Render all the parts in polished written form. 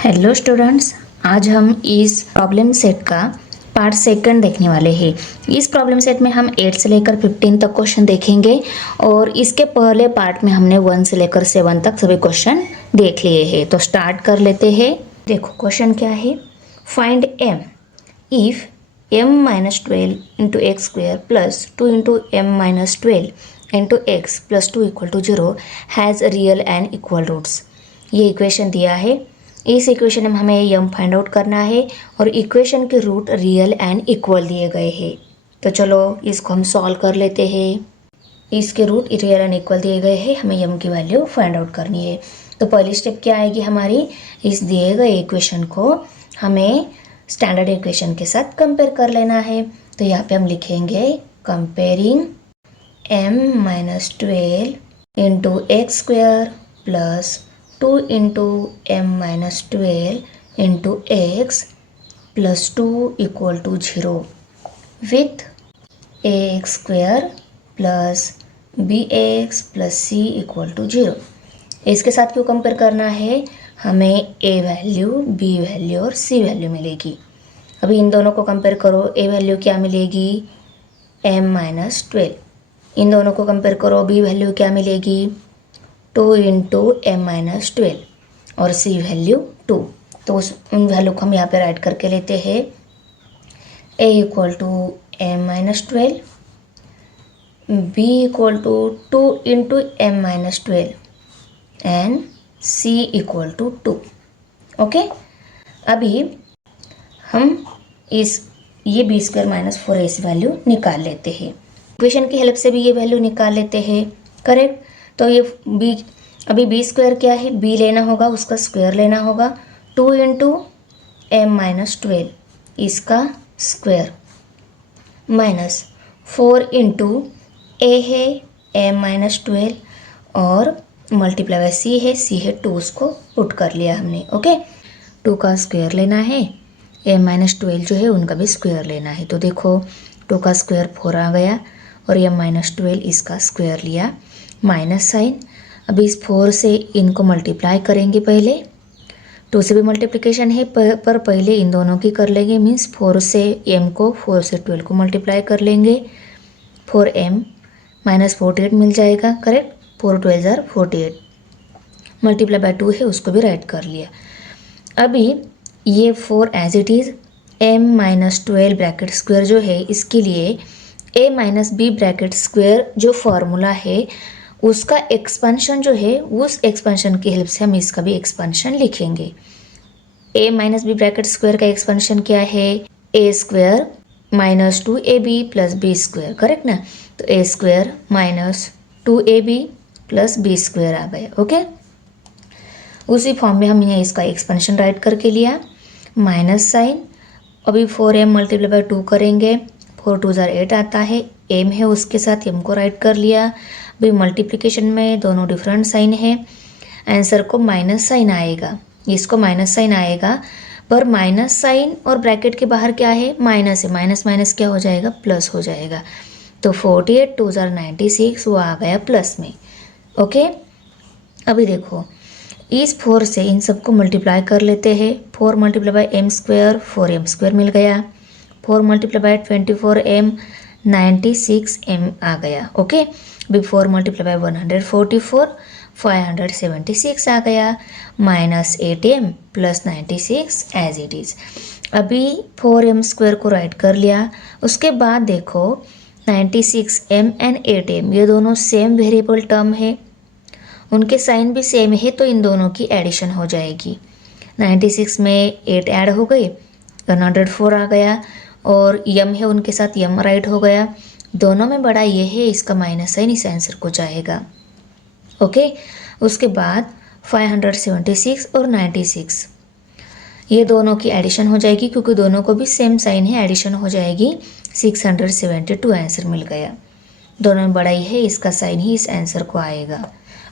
Hello students, आज हम इस प्रॉब्लम सेट का पार्ट सेकंड देखने वाले हैं। इस प्रॉब्लम सेट में हम 8 से लेकर 15 तक क्वेश्चन देखेंगे और इसके पहले पार्ट में हमने 1 से लेकर 7 तक सभी क्वेश्चन देख लिए हैं। तो स्टार्ट कर लेते हैं। देखो क्वेश्चन क्या है। Find m if m minus 12 into x square plus 2 into m minus 12 into x plus 2 equal to 0 has real and equal roots. ये इक्वेशन दिया है। इस इक्वेशन में हमें यम फाइंड आउट करना है और इक्वेशन के रूट रियल एंड इक्वल दिए गए हैं। तो चलो इसको हम सॉल्व कर लेते हैं। इसके रूट रियल एंड इक्वल दिए गए हैं, हमें यम की वैल्यू फाइंड आउट करनी है। तो पहली स्टेप क्या आएगी हमारी, इस दिए गए इक्वेशन को हमें स्टैंडर्ड इक्वेशन के साथ कंपेयर कर लेना है। तो यहाँ पे हम लिखेंगे comparing m minus 12 into x square plus 2 into m minus 12 into x plus 2 equal to 0 with ax square plus bx plus c equal to 0। इसके साथ क्यों कंपेयर करना है, हमें a वैल्यू, b वैल्यू और c वैल्यू मिलेगी। अभी इन दोनों को कंपेयर करो। a वैल्यू क्या मिलेगी, m माइनस 12। इन दोनों को कंपेयर करो, b वैल्यू क्या मिलेगी, 2 इंटू एम माइनस 12 और सी वैल्यू 2। तो उन वैल्यू को हम यहाँ पे राइट करके लेते हैं। a equal to M minus 12, b equal to 2 into M minus 12 and c equal to 2। Okay, अभी हम ये B square minus 4ac value निकाल लेते हैं। इक्वेशन की हेल्प से भी ये वैल्यू निकाल लेते हैं, करेक्ट। तो ये b, अभी बी स्क्वायर क्या है, b लेना होगा, उसका स्क्वायर लेना होगा। 2 इंटू एम माइनस 12 इसका स्क्वायर माइनस 4 इंटू ए है एम माइनस 12 और मल्टीप्लाई बाय सी है, सी है 2, उसको पुट कर लिया हमने। ओके, 2 का स्क्वायर लेना है, एम माइनस 12 जो है उनका भी स्क्वायर लेना है। तो देखो 2 का स्क्वायर 4 आ गया और एम माइनस 12 इसका स्क्वायर लिया, माइनस साइन। अभी इस 4 से इनको मल्टीप्लाई करेंगे, पहले 2 से भी मल्टीप्लिकेशन है पर पहले इन दोनों की कर लेंगे। मीन्स 4 से m को 4 से 12 को मल्टीप्लाई कर लेंगे, 4m माइनस 48 मिल जाएगा, करेक्ट। 4 12 जार 48, मल्टीप्लाई बाय 2 है उसको भी राइट कर लिया। अभी ये 4 as it is, m minus 12 bracket square जो है इसके लिए a minus b bracket square जो फॉर्मूला है उसका एक्सपेंशन जो है, उस एक्सपेंशन की हेल्प से हम इसका भी एक्सपेंशन लिखेंगे। a minus b bracket square का एक्सपेंशन क्या है, a square minus 2ab plus b square, correct ना। तो a square minus 2ab plus b square आ गया। ओके, उसी फॉर्म में हमने इसका एक्सपेंशन राइट करके लिया, माइनस साइन। अभी 4m मल्टीप्लाई बाय 2 करेंगे, 4 2 जार 8 आता है, m है उसके साथ m को राइट कर लिया। अभी मल्टीप्लिकेशन में दोनों डिफरेंट साइन है, आंसर को माइनस साइन आएगा, इसको माइनस साइन आएगा। पर माइनस साइन और ब्रैकेट के बाहर क्या है, माइनस है, माइनस माइनस क्या हो जाएगा, प्लस हो जाएगा। तो 48 2 जार 96 वो आ गया प्लस में। ओके, अभी देखो इस 4 से इन सबको मल्टीप्लाई कर लेते हैं। 4 multiply by m square 4m square मिल गया, 4 मल्टीप्लाई बाय 24m 96m आ गया। ओके, अभी 4 मल्टीप्लाई बाय 144 576 आ गया, minus 8m plus 96 as it is. अभी 4m स्क्वायर को राइट कर लिया। उसके बाद देखो 96m एंड 8m ये दोनों सेम वेरिएबल टर्म है, उनके साइन भी सेम है, तो इन दोनों की एडिशन हो जाएगी। 96 में 8 ऐड हो गई, 104 आ गया और यम है उनके साथ यम राइट हो गया। दोनों में बड़ा ये है, इसका माइनस साइन इस आंसर को जाएगा। ओके, उसके बाद 576 और 96 ये दोनों की एडिशन हो जाएगी, क्योंकि दोनों को भी सेम साइन है, एडिशन हो जाएगी, 672 आंसर मिल गया। दोनों में बड़ा ही है, इसका साइन ही इस आंसर को आएगा।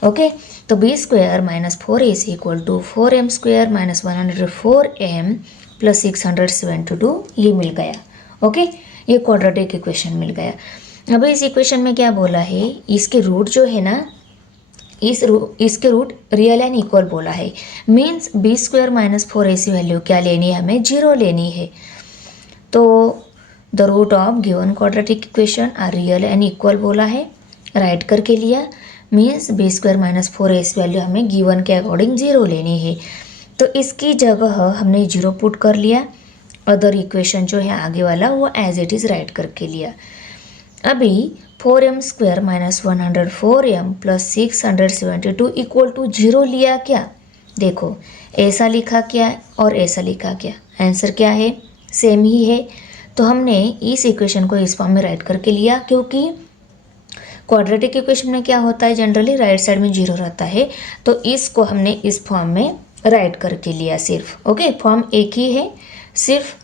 ओके, तो b square minus 4ac equal to 4m square minus 104m plus 672 ये मिल गया। ओके, ये क्वाड्रेटिक इक्वेशन मिल गया। अब इस इक्वेशन में क्या बोला है, इसके रूट जो है ना इसके रूट रियल एंड इक्वल बोला है, means b square minus 4ac value क्या लेनी है, हमें 0 लेनी है। तो the root of given quadratic equation are real and equal बोला है, राइट करके लिया, means b square minus 4ac value हमें गिवन के अकॉर्डिंग 0 लेनी है। तो इसकी जगह हमने 0 पुट कर लिया, अदर इक्वेशन जो है आगे वाला वो एज इट इज़ राइट करके लिया। अभी 4m square minus 104m plus 672 equal to 0 लिया क्या, देखो ऐसा लिखा क्या और ऐसा लिखा क्या, आंसर क्या है, सेम ही है। तो हमने इस इक्वेशन को इस फॉर्म में राइट करके लिया, क्योंकि क्वाड्रेटिक इक्वेशन में क्या होता है, जनरली राइट साइड में 0 रहता है, तो इसको हमने इस फॉर्म में राइट करके लिया सिर्फ। ओके, फॉर्म एक ही है, सिर्फ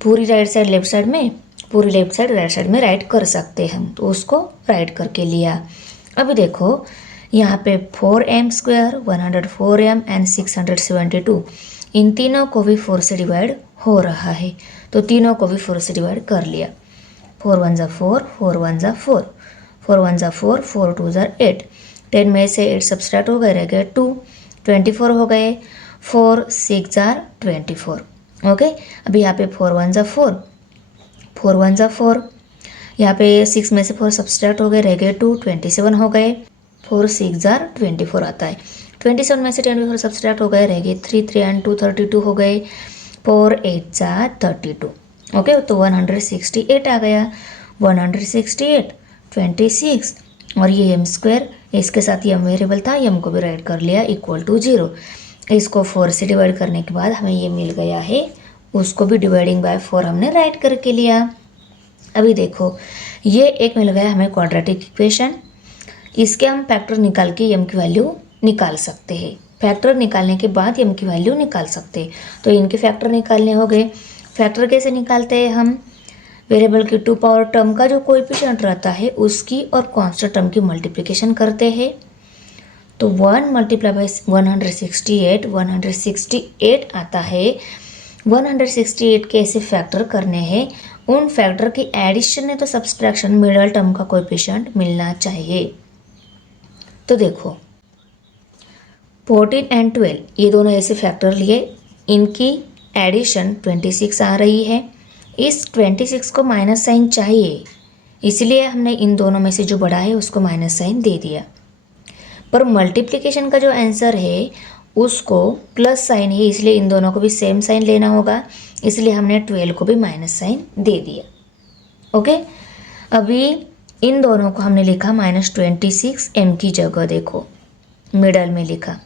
पूरी राइट साइड लेफ्ट साइड में, पूरी लेफ्ट साइड राइट साइड में राइट कर सकते हैं हम, तो उसको राइट करके लिया। अभी देखो यहाँ पे 4m स्क्वायर 104m एंड 672, इन तीनों को भी 4 से डिवाइड हो रहा है, तो तीनों को भी 4 से डिवाइड कर लिया। 4 1 ज़ा 4, 4 1 ज़ा 4, 4 1 ज़ा 4, 4 2 ज़ा 8, 10 में से 8 सब्सट्रैक्ट हो गए, रह गए 2, 24 हो गए, 4 6 ज़ा 24। ओके, अभी यहाँ पे 4 1 ज़ा 4, 4 1 ज़ा 4, यहाँ पे 6 में से 4 सब्सट्रैक्ट हो गए, रह गए 2, 27 हो गए, 4 6 ज़ा 24 आता है, 27 में से 24 सब्सट्रैक्ट हो गए, रह गए 3 3 एंड 2 32 हो गए, 4 8 ज़ा 32। ओके, तो 168 आ गया, 168 26 और ये एम स्क्वायर, इसके साथ एम वेरिएबल था, एम को भी राइट कर लिया इक्वल टू 0। इसको 4 से डिवाइड करने के बाद हमें ये मिल गया है, उसको भी डिवाइडिंग बाय 4 हमने राइट करके लिया। अभी देखो ये एक मिल गया हमें क्वाड्रेटिक इक्वेशन, इसके हम फैक्टर निकाल के एम की वैल्यू निकाल सकते हैं, फैक्टर निकालने के बाद एम की वैल्यू निकाल सकते हैं। तो इनके फैक्टर निकालने हो गए, फैक्टर कैसे निकालते हैं हम, वेरिएबल की 2 पावर टर्म का जो कोएफिशिएंट रहता है उसकी और कांस्टेंट टर्म की मल्टीप्लिकेशन करते हैं। तो 1 मल्टीप्लाई बाई 168, 168 आता है। 168 के ऐसे फैक्टर करने हैं, उन फैक्टर की एडिशन है तो सब्सट्रैक्शन मिडल टर्म का कोएफिशिएंट मिलना चाहिए। तो देखो 14 एंड 12 ये दोनों ऐसे फैक्टर लिए, इनकी एडिशन 26 आ रही है, इस 26 को माइनस साइन चाहिए, इसलिए हमने इन दोनों में से जो बड़ा है उसको माइनस साइन दे दिया। पर मल्टीप्लिकेशन का जो आंसर है उसको प्लस साइन है, इसलिए इन दोनों को भी सेम साइन लेना होगा, इसलिए हमने 12 को भी माइनस साइन दे दिया। ओके, अभी इन दोनों को हमने लिखा -26 m की जगह, देखो मिडल में लिखा,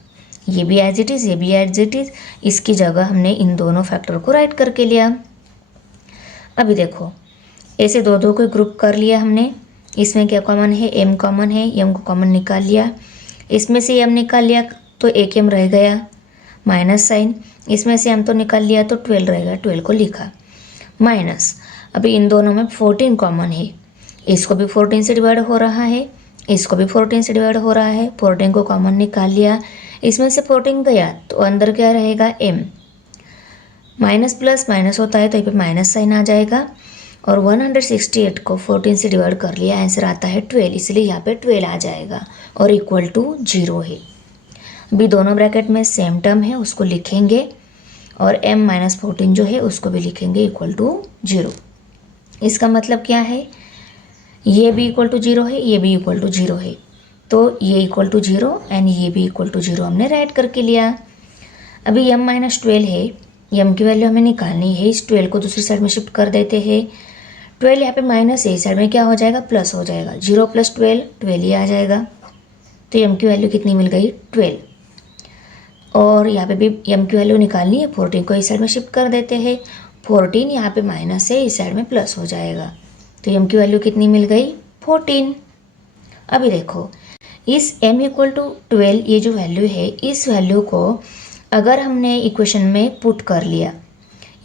ये भी एज इट इज़, ये भी एज इट इज़, इसकी जगह हमने इन दोनों फैक्टर को राइट करके लिया। अभी देखो ऐसे दो दो को ग्रुप कर लिया हमने, इसमें क्या कॉमन है, m कॉमन है, m को कॉमन निकाल लिया, इसमें से m निकाल लिया तो एक m रह गया माइनस साइन, इसमें से m तो निकाल लिया तो 12 रह गया, 12 को लिखा माइनस। अभी इन दोनों में 14 कॉमन है, इसको भी 14 से डिवाइड हो रहा है, इसको भी 14 से डिवाइड हो रहा है, 14 को कॉमन निकाल लिया, इसमें से 14 गया तो अंदर क्या रहेगा m, माइनस प्लस माइनस होता है तो यहाँ पे माइनस साइन आ जाएगा, और 168 को 14 से डिवाइड कर लिया, आंसर आता है 12, इसलिए यहाँ पे 12 आ जाएगा और इक्वल टू 0 है। अभी दोनों ब्रैकेट में सेम टर्म है उसको लिखेंगे, और m-14 जो है उसको भी लिखेंगे इक्वल टू 0। इसका मतलब क्या है, ये भी इक्वल टू 0 है, ये भी इक्वल टू 0 है, तो ये इक्वल टू 0 एंड ये भी इक्वल टू 0 हमने राइट करके लिया। अभी m-12 है, m की वैल्यू हमें निकालनी है, इस 12 को दूसरी साइड में शिफ्ट कर देते हैं, 12 यहाँ पे माइनस है, इस साइड में क्या हो जाएगा, प्लस हो जाएगा, 0 + 12 12 ही आ जाएगा, तो m की वैल्यू कितनी मिल गई, 12। और यहाँ पे भी m की वैल्यू निकालनी है, 14 को इस साइड में शिफ्ट कर देते हैं, 14 यहाँ पे माइनस है, इस साइड में प्लस हो जाएगा, तो m की वैल्यू कितनी मिल गई, 14। अभी देखो इस m = 12 ये जो वैल्यू है, इस वैल्यू को अगर हमने इक्वेशन में पुट कर लिया,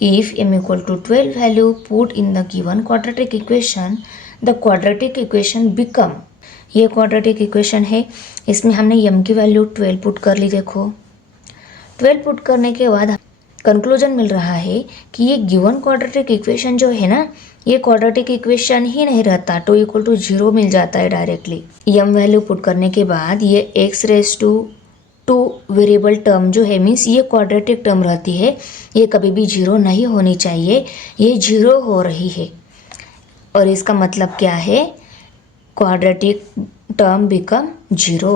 if m = 12 value put in the given quadratic equation, the quadratic equation become, ये क्वाड्रेटिक इक्वेशन है, इसमें हमने m की वैल्यू 12 पुट कर ली। देखो 12 पुट करने के बाद कंक्लूजन मिल रहा है कि ये गिवन क्वाड्रेटिक इक्वेशन जो है ना, ये क्वाड्रेटिक इक्वेशन ही नहीं रहता, टू इक्वल टू 0 मिल जाता है डायरेक्टली। यम वैल्यू पुट करने के बाद ये x raise to 2 variable term जो है मीन्स ये क्वाड्रेटिक टर्म रहती है, ये कभी भी 0 नहीं होनी चाहिए, ये 0 हो रही है। और इसका मतलब क्या है, quadratic term become 0,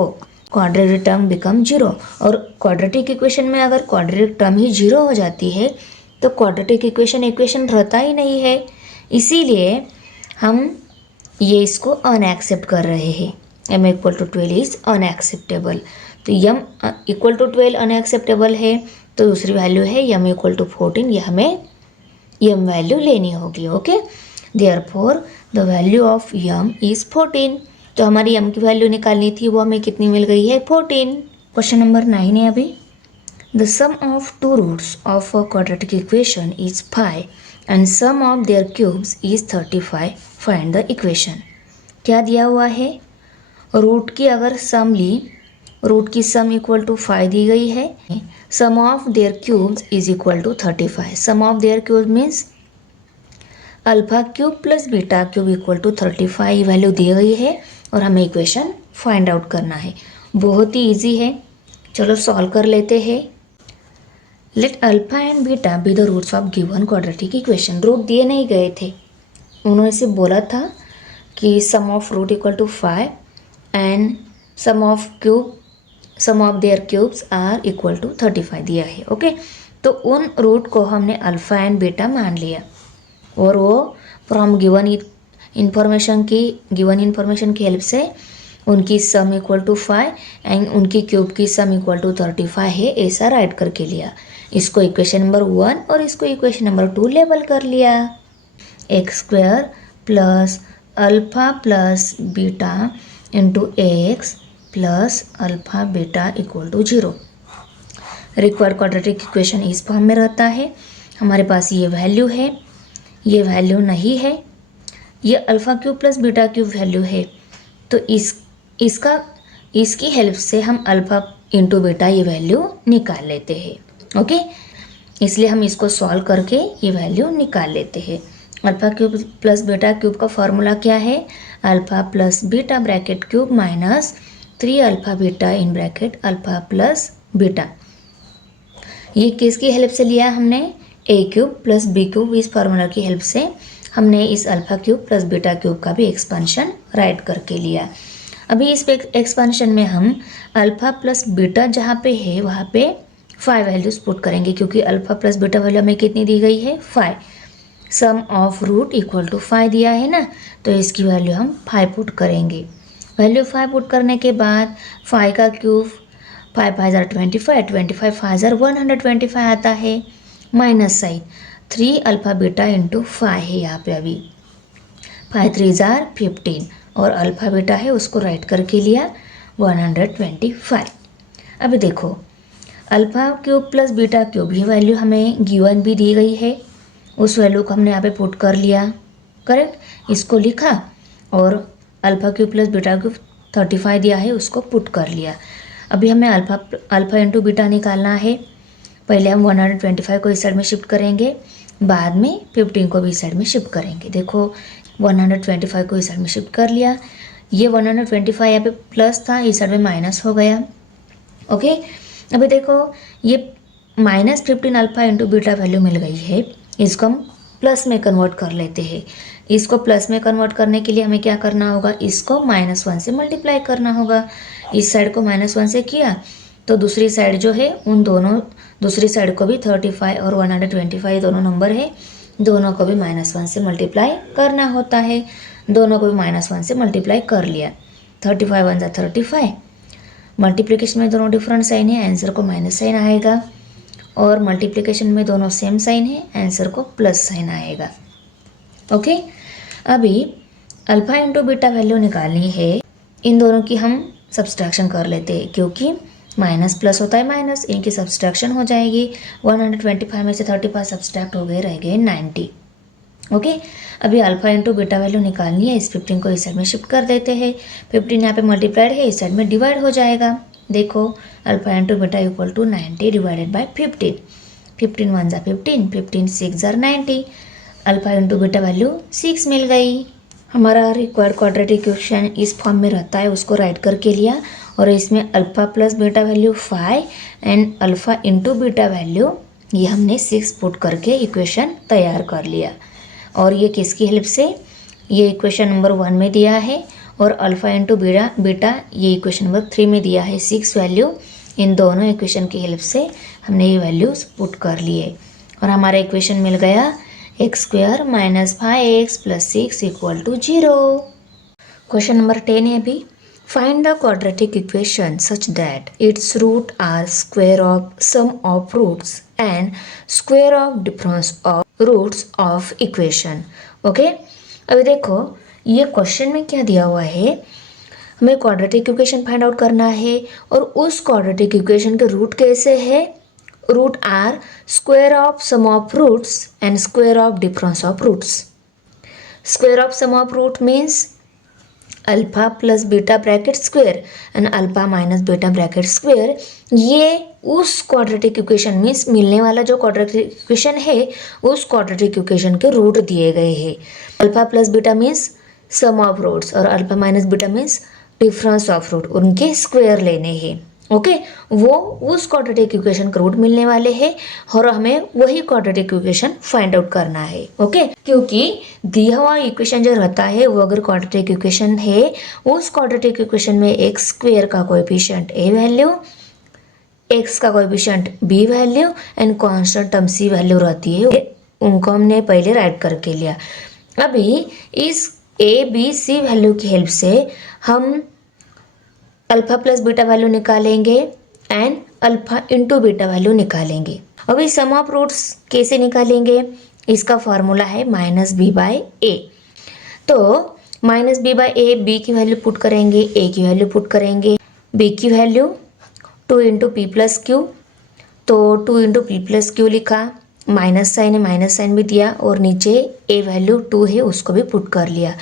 quadratic term become 0। और क्वाड्रेटिक इक्वेशन में अगर क्वाड्रेटिक टर्म ही 0 हो जाती है तो क्वाड्रेटिक इक्वेशन रहता ही नहीं है। इसीलिए हम ये इसको अनएक्सेप्ट कर रहे हैं। m equal to 12 is unacceptable. तो m इक्वल टू 12 अनएक्सेप्टेबल है, तो दूसरी वैल्यू है m इक्वल टू 14, ये हमें m वैल्यू लेनी होगी। Okay, therefore the value of m is 14। तो हमारी m की वैल्यू निकालनी थी, वो हमें कितनी मिल गई है, 14। क्वेश्चन नंबर 9 है अभी। The sum of two roots of a quadratic equation is 5 and sum of their cubes is 35, find the equation. क्या दिया हुआ है, रूट की अगर सम ली, रूट की सम इक्वल टू 5 दी गई है, sum of their cubes is equal to 35। Sum of their cube means alpha cube plus beta cube equal to 35 value दी गई है और हमें इक्वेशन फाइंड आउट करना है। बहुत ही इजी है, चलो सॉल्व कर लेते हैं। Let alpha and beta be the roots of given quadratic equation. Root दिए नहीं गए थे, उन्होंने सिर्फ बोला था कि sum of root equal to 5 and sum of their cubes are equal to 35 दिया है। ओके, तो उन रूट को हमने अल्फा एंड बीटा मान लिया और वो फ्रॉम गिवन इन्फॉर्मेशन की हेल्प से उनकी सम इक्वल टू 5 एंड उनकी क्यूब की सम इक्वल टू 35 है, ऐसा राइट करके लिया। इसको इक्वेशन नंबर 1 और इसको इक्वेशन नंबर 2 लेबल कर लिया। X square plus alpha plus beta into x plus alpha beta equal to 0। Required quadratic equation इस फॉर्म में रहता है। हमारे पास ये वैल्यू है, ये वैल्यू नहीं है, ये alpha cube plus beta cube value है। तो इसकी हेल्प से हम अल्फ़ा इंटू बीटा ये वैल्यू निकाल लेते हैं। ओके, इसलिए हम इसको सॉल्व करके ये वैल्यू निकाल लेते हैं। Alpha cube plus beta cube का फॉर्मूला क्या है, alpha plus beta bracket cube minus 3 alpha beta in bracket alpha plus beta. ये किसकी हेल्प से लिया हमने, ए क्यूब प्लस बी क्यूब, इस फार्मूला की हेल्प से हमने इस alpha cube plus beta cube का भी एक्सपेंशन राइट करके लिया। अभी इस एक्सपेंशन में हम अल्फ़ा प्लस बीटा जहाँ पे है वहाँ पे 5 वैल्यूज़ पुट करेंगे, क्योंकि अल्फ़ा प्लस बीटा वैल्यू हमें कितनी दी गई है, 5। सम ऑफ रूट इक्वल टू 5 दिया है ना, तो इसकी वैल्यू हम 5 पुट करेंगे। वैल्यू 5 पुट करने के बाद 5 का क्यूब 5 5 25, 25 5 125 आता है, minus sign 3 alpha beta into 5 है यहाँ पे। अभी 5 3 15 और अल्फ़ा बीटा है उसको राइट करके लिया 125। अभी देखो alpha cube plus beta cube ये वैल्यू हमें गिवन भी दी गई है, उस वैल्यू को हमने यहाँ पे पुट कर लिया, करेक्ट। इसको लिखा और alpha cube plus beta cube 35 दिया है उसको पुट कर लिया। अभी हमें अल्फ़ा इंटू बीटा निकालना है। पहले हम 125 को इस साइड में शिफ्ट करेंगे, बाद में 15 को भी इस साइड में शिफ्ट करेंगे। देखो 125 को इस साइड में शिफ्ट कर लिया, ये 125 यहाँ पे प्लस था, इस साइड में माइनस हो गया। ओके, अभी देखो ये minus 15 alpha into beta value मिल गई है, इसको हम प्लस में कन्वर्ट कर लेते हैं। इसको प्लस में कन्वर्ट करने के लिए हमें क्या करना होगा, इसको -1 से मल्टीप्लाई करना होगा। इस साइड को -1 से किया तो दूसरी साइड जो है दूसरी साइड को भी 35 और 125 दोनों नंबर है, दोनों को भी -1 से मल्टीप्लाई करना होता है। दोनों को भी -1 से मल्टीप्लाई कर लिया, 35 1 जा 35। मल्टीप्लिकेशन में दोनों डिफरेंट साइन है, आंसर को माइनस साइन आएगा, और मल्टीप्लिकेशन में दोनों सेम साइन है, आंसर को प्लस साइन आएगा। ओके, अभी अल्फ़ा इंटू बीटा वैल्यू निकालनी है। इन दोनों की हम सब्सट्रैक्शन कर लेते हैं, क्योंकि माइनस प्लस होता है माइनस, इनकी सब्सट्रैक्शन हो जाएगी। 125 में से 35 सब्सट्रैक्ट हो गए, रह गए 90। ओके, अभी अल्फ़ा इंटू बीटा वैल्यू निकालनी है। इस 15 को इस साइड में शिफ्ट कर देते हैं। 15 यहाँ पे मल्टीप्लाइड है, इस साइड में डिवाइड हो जाएगा। देखो alpha into beta equal to 90 divided by 15। 15 1 जा 15, 15 6 जार 90, अल्फा इंटू बीटा वैल्यू 6 मिल गई। हमारा रिक्वायर्ड क्वाड्रेटिक इक्वेशन इस फॉर्म में रहता है, उसको राइट करके लिया और इसमें alpha plus beta value 5 and alpha into beta value ये हमने 6 पुट करके इक्वेशन तैयार कर लिया। और ये किसकी हेल्प से, ये इक्वेशन नंबर 1 में दिया है और अल्फा इंटू बीटा ये इक्वेशन नंबर 3 में दिया है 6 वैल्यू। इन दोनों इक्वेशन की हेल्प से हमने ये वैल्यूज पुट कर लिए और हमारा इक्वेशन मिल गया x² minus 5x plus 6 equal to 0। Question number 10 है अभी, find the quadratic equation such that its root are square of sum of roots and square of difference of roots of equation. Okay, अभी देखो ये question में क्या दिया हुआ है, हमें क्वाड्रेटिक इक्वेशन फाइंड आउट करना है और उस क्वाड्रेटिक इक्वेशन के रूट कैसे है, root are square of sum of roots and square of difference of roots. Square of sum of root means alpha plus beta bracket square and alpha minus beta bracket square. ये उस quadratic equation means मिलने वाला जो quadratic equation है उस quadratic equation के root दिए गए हैं। Alpha plus beta means sum of roots और alpha minus beta means difference of root, उनके स्क्वायर लेने हैं। ओके, वो उस क्वाड्रेटिक इक्वेशन का रूट मिलने वाले हैं और हमें वही क्वाड्रेटिक इक्वेशन फाइंड आउट करना है। ओके, क्योंकि दिया हुआ इक्वेशन जो रहता है वो अगर क्वाड्रेटिक इक्वेशन है, उस क्वाड्रेटिक इक्वेशन में एक्स स्क्वायर का कोएफिशिएंट ए वैल्यू, एक्स का coefficient b value and constant term c value रहती है, उनको हमने पहले राइट करके लिया। अभी इस ए बी सी वैल्यू की हेल्प से हम अल्फा प्लस बीटा वैल्यू निकालेंगे and alpha into beta value निकालेंगे। अभी सम ऑफ रूट्स कैसे निकालेंगे, इसका फॉर्मूला है माइनस बी बाय ए। तो माइनस बी बाय ए, बी की वैल्यू पुट करेंगे, ए की वैल्यू पुट करेंगे। बी की value 2 into P plus Q, तो 2 इंटू पी प्लस क्यू लिखा, माइनस साइन है माइनस साइन भी दिया और नीचे ए वैल्यू 2 है उसको भी पुट कर लिया।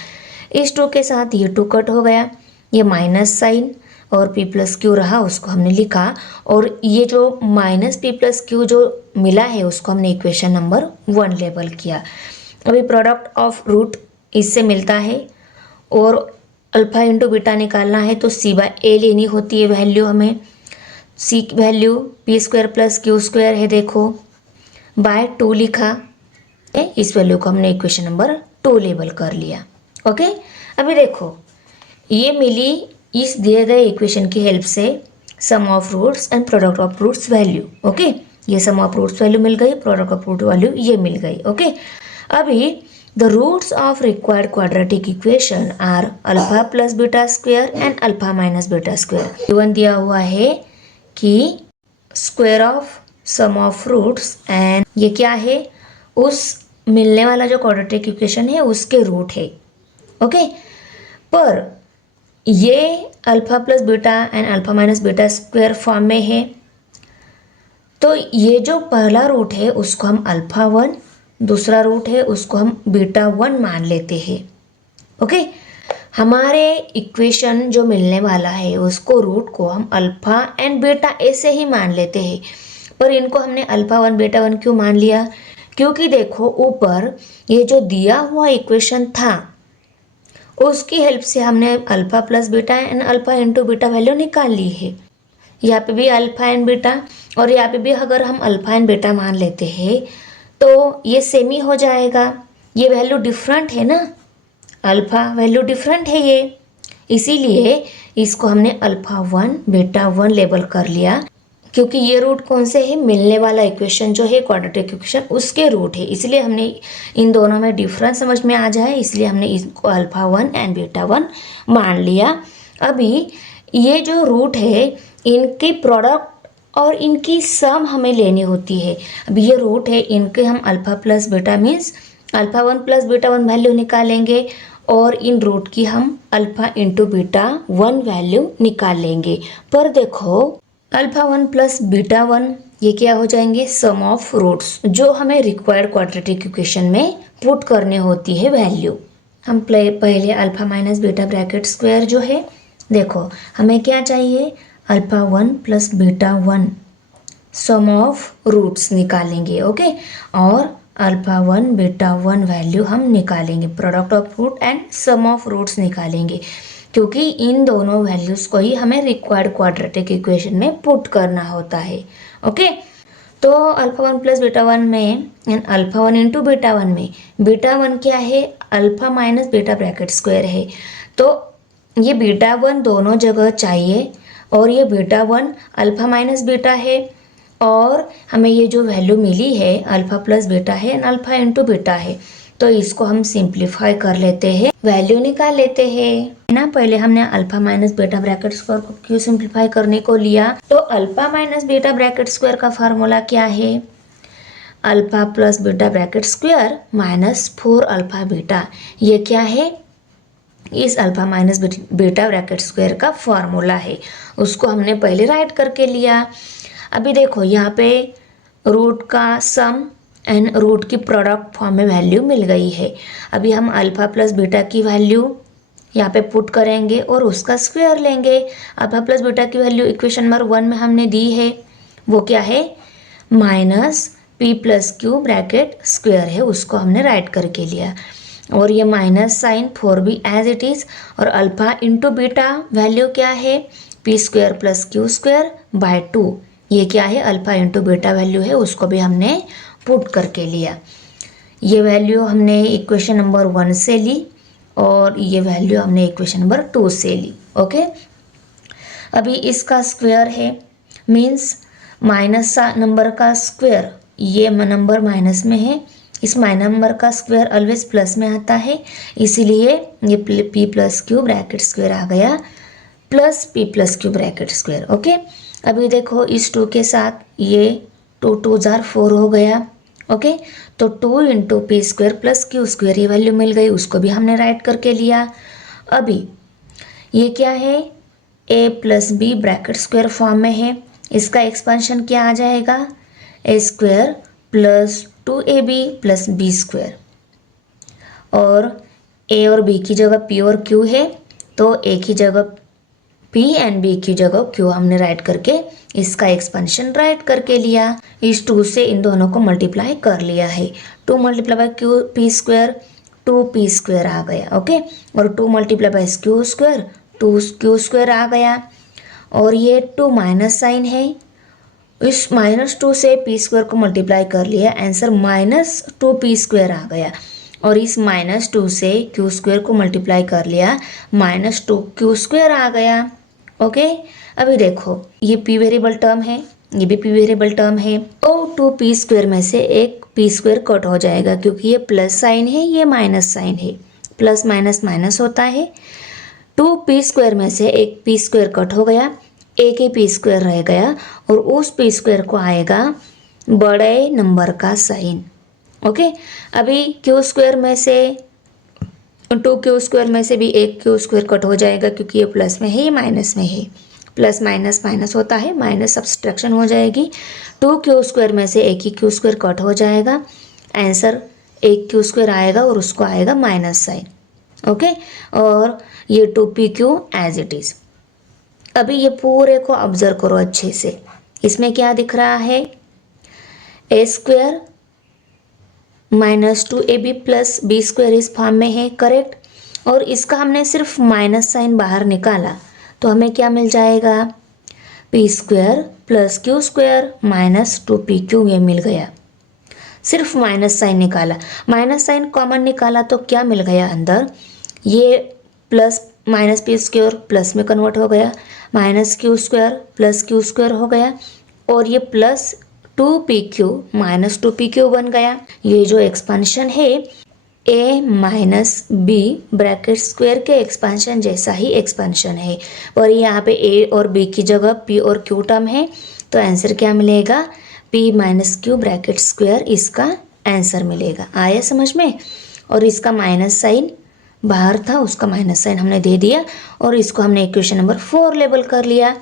इस 2 के साथ ये 2 कट हो गया, ये माइनस साइन और p प्लस क्यू रहा उसको हमने लिखा और ये जो माइनस p प्लस क्यू जो मिला है उसको हमने इक्वेशन नंबर 1 लेबल किया। अभी प्रोडक्ट ऑफ रूट इससे मिलता है और अल्फा इंटू बीटा निकालना है तो c बाय ए लेनी होती है वैल्यू हमें। c की value p² plus Q square है, देखो बाय 2 लिखा, इस वैल्यू को हमने इक्वेशन नंबर 2 लेबल कर लिया। ओके, अभी देखो ये मिली इस दिए गए इक्वेशन की हेल्प से sum of roots and product of roots value. Okay, ये सम ऑफ रूट्स वैल्यू मिल गई, प्रोडक्ट ऑफ रूट वैल्यू ये मिल गई। ओके, अभी the roots of required quadratic equation are alpha plus beta square and alpha minus beta square. Given दिया हुआ है कि square of sum of roots and ये क्या है, उस मिलने वाला जो क्वाड्रेटिक इक्वेशन है उसके रूट है। ओके, पर ये alpha plus beta and alpha minus beta square form में है, तो ये जो पहला रूट है उसको हम अल्फा 1, दूसरा रूट है उसको हम बीटा 1 मान लेते हैं। ओके, हमारे इक्वेशन जो मिलने वाला है उसको रूट को हम अल्फा एंड बीटा ऐसे ही मान लेते हैं, पर इनको हमने अल्फा 1 बीटा 1 क्यों मान लिया, क्योंकि देखो ऊपर ये जो दिया हुआ इक्वेशन था उसकी हेल्प से हमने alpha plus beta and alpha into beta value निकाल ली है। यहाँ पे भी अल्फा एंड बीटा और यहाँ पे भी अगर हम अल्फा एंड बीटा मान लेते हैं तो ये सेम ही हो जाएगा, ये वैल्यू डिफरेंट है ना, अल्फा वैल्यू डिफरेंट है ये, इसीलिए इसको हमने अल्फा 1 बीटा 1 लेबल कर लिया, क्योंकि ये रूट कौन से है, मिलने वाला इक्वेशन जो है क्वाड्रेटिक इक्वेशन उसके रूट है, इसलिए हमने इन दोनों में डिफरेंस समझ में आ जाए इसलिए हमने इसको अल्फा 1 एंड बीटा 1 मान लिया। अभी ये जो रूट है इनके प्रोडक्ट और इनकी सम हमें लेनी होती है। अभी ये रूट है, इनके हम alpha plus beta means alpha 1 plus beta 1 value निकालेंगे और इन रूट की हम अल्फा इंटू बीटा 1 वैल्यू निकाल लेंगे। पर देखो अल्फा 1 प्लस बीटा 1 ये क्या हो जाएंगे, सम ऑफ रूट्स जो हमें रिक्वायर्ड क्वाड्रेटिक इक्वेशन में पुट करने होती है वैल्यू। हम पहले alpha minus beta bracket square जो है, देखो हमें क्या चाहिए, alpha 1 plus beta 1 sum of roots निकालेंगे। ओके, और अल्फा 1 बीटा 1 वैल्यू हम निकालेंगे, product of root and sum of roots निकालेंगे, क्योंकि इन दोनों वैल्यूज़ को ही हमें रिक्वायर्ड क्वाड्रेटिक इक्वेशन में पुट करना होता है। ओके, तो अल्फा 1 प्लस बीटा 1 में एंड अल्फा 1 इंटू बीटा 1 में बीटा 1 क्या है, alpha minus beta bracket square है, तो ये बीटा 1 दोनों जगह चाहिए, और ये बीटा 1 अल्फा माइनस बीटा है, और हमें ये जो वैल्यू मिली है अल्फा प्लस बीटा है एंड अल्फा इंटू बीटा है, तो इसको हम सिंप्लीफाई कर लेते हैं, वैल्यू निकाल लेते हैं ना। पहले हमने alpha minus beta bracket square को क्यों सिंप्लीफाई करने को लिया, तो alpha minus beta bracket square का फार्मूला क्या है, alpha plus beta bracket square minus 4 alpha beta, ये क्या है, इस alpha minus beta bracket square का फॉर्मूला है, उसको हमने पहले राइट करके लिया। अभी देखो यहाँ पे रूट का सम एंड रूट की प्रोडक्ट फॉर्म में वैल्यू मिल गई है। अभी हम अल्फा प्लस बीटा की वैल्यू यहाँ पे पुट करेंगे और उसका स्क्वायर लेंगे। अल्फा प्लस बीटा की वैल्यू इक्वेशन नंबर 1 में हमने दी है, वो क्या है, minus P plus q bracket square है, उसको हमने राइट करके लिया, और ये माइनस साइन 4 भी एज इट इज़, और अल्फा इंटू बीटा वैल्यू क्या है, P square plus Q square by 2, ये क्या है, अल्फा इंटू बीटा वैल्यू है, उसको भी हमने पुट करके लिया। ये वैल्यू हमने इक्वेशन नंबर 1 से ली, और ये वैल्यू हमने इक्वेशन नंबर 2 से ली। ओके, अभी इसका स्क्वायर है, मीन्स माइनस नंबर का स्क्वायर, ये नंबर माइनस में है, इस माइनस नंबर का स्क्वायर ऑलवेज प्लस में आता है, इसीलिए ये p plus q bracket square आ गया, plus p plus q bracket square. Okay, अभी देखो इस 2 के साथ ये 2 2 जार 4 हो गया। ओके, तो 2 into P square plus Q square ये वैल्यू मिल गई, उसको भी हमने राइट करके लिया। अभी ये क्या है, a plus b bracket square form में है, इसका एक्सपेंशन क्या आ जाएगा, a square plus 2ab plus b square, और ए और बी की जगह पी और क्यू है, तो ए की जगह P एंड B की जगह Q हमने राइट करके इसका एक्सपेंशन राइट करके लिया। इस 2 से इन दोनों को मल्टीप्लाई कर लिया है, 2 multiply by Q P square 2P square आ गया। ओके, और 2 multiply by Q square 2Q square आ गया, और ये 2 माइनस साइन है, इस -2 से P स्क्वायर को मल्टीप्लाई कर लिया, आंसर -2P स्क्वायर आ गया, और इस -2 से Q स्क्वायर को मल्टीप्लाई कर लिया, -2Q स्क्वायर आ गया। ओके, अभी देखो ये P वेरिएबल टर्म है, ये भी P वेरिएबल टर्म है, तो 2P स्क्वायर में से एक P स्क्वायर कट हो जाएगा, क्योंकि ये प्लस साइन है, ये माइनस साइन है, प्लस माइनस माइनस होता है। 2P स्क्वायर में से एक P स्क्वायर कट हो गया, एक ही P स्क्वायर रह गया, और उस P स्क्वायर को आएगा बड़े नंबर का साइन। ओके, अभी Q स्क्वायर में से 2Q स्क्वायर में से भी एक Q स्क्वायर कट हो जाएगा, क्योंकि ये प्लस में है, ये माइनस में है, प्लस माइनस माइनस होता है, माइनस सब्सट्रैक्शन हो जाएगी, 2Q स्क्वायर में से एक ही Q स्क्वायर कट हो जाएगा, आंसर एक Q स्क्वायर आएगा और उसको आएगा माइनस साइन। ओके, और ये 2PQ एज इट इज़। अभी ये पूरे को ऑब्जर्व करो अच्छे से, इसमें क्या दिख रहा है, a square -2ab plus b square इस फॉर्म में है, करेक्ट, और इसका हमने सिर्फ माइनस साइन बाहर निकाला, तो हमें क्या मिल जाएगा, P square plus Q square minus 2PQ, ये मिल गया, सिर्फ माइनस साइन निकाला, माइनस साइन कॉमन निकाला तो क्या मिल गया अंदर, ये plus minus p square plus में कन्वर्ट हो गया, minus q square plus Q square हो गया, और ये प्लस 2PQ माइनस 2PQ बन गया। ये जो एक्सपेंशन है a minus b bracket square के एक्सपेंशन जैसा ही एक्सपेंशन है, और यहाँ पे a और b की जगह p और q टर्म है, तो आंसर क्या मिलेगा, p minus q bracket square इसका आंसर मिलेगा। आया समझ में, और इसका माइनस साइन बाहर था, उसका माइनस साइन हमने दे दिया, और इसको हमने इक्वेशन नंबर 4 लेबल कर लिया।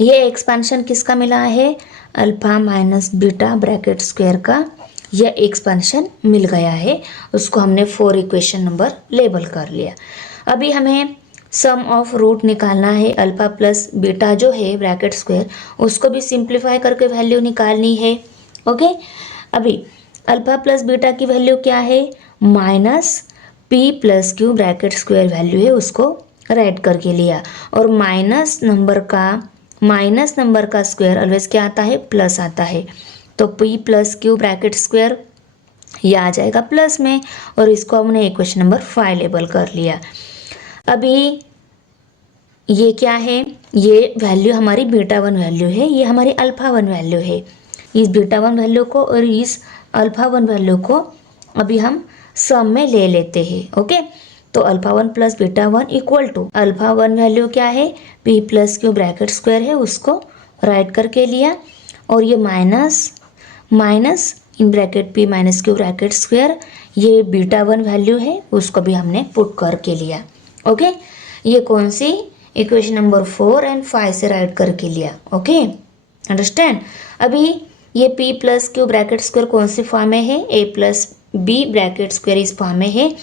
ये एक्सपेंशन किसका मिला है, alpha minus beta bracket square का यह एक्सपेंशन मिल गया है, उसको हमने 4 इक्वेशन नंबर लेबल कर लिया। अभी हमें सम ऑफ रूट निकालना है अल्फा प्लस बीटा जो है ब्रैकेट स्क्वायर, उसको भी सिंप्लीफाई करके वैल्यू निकालनी है। ओके, अभी अल्फा प्लस बीटा की वैल्यू क्या है, minus P plus q bracket square value है, उसको राइट करके लिया। और माइनस नंबर का स्क्वायर ऑलवेज क्या आता है, प्लस आता है। तो P plus q bracket square ये आ जाएगा प्लस में, और इसको हमने इक्वेशन नंबर 5 लेबल कर लिया। अभी ये क्या है, ये वैल्यू हमारी बीटा 1 वैल्यू है, ये हमारी अल्फा 1 वैल्यू है। इस बीटा 1 वैल्यू को और इस अल्फा 1 वैल्यू को अभी हम सम में ले लेते हैं। ओके, तो alpha 1 plus beta 1 equal to alpha 1 value क्या है, p plus q bracket square है, उसको राइट करके लिया। और ये minus in bracket p minus q bracket square, ये बीटा 1 वैल्यू है, उसको भी हमने पुट करके लिया। ओके, ये कौन सी इक्वेशन नंबर 4 एंड 5 से राइट करके लिया। Okay, understand. अभी ये p plus q bracket square कौन सी फॉर्म में है, a plus b bracket square इस फॉर्म में है।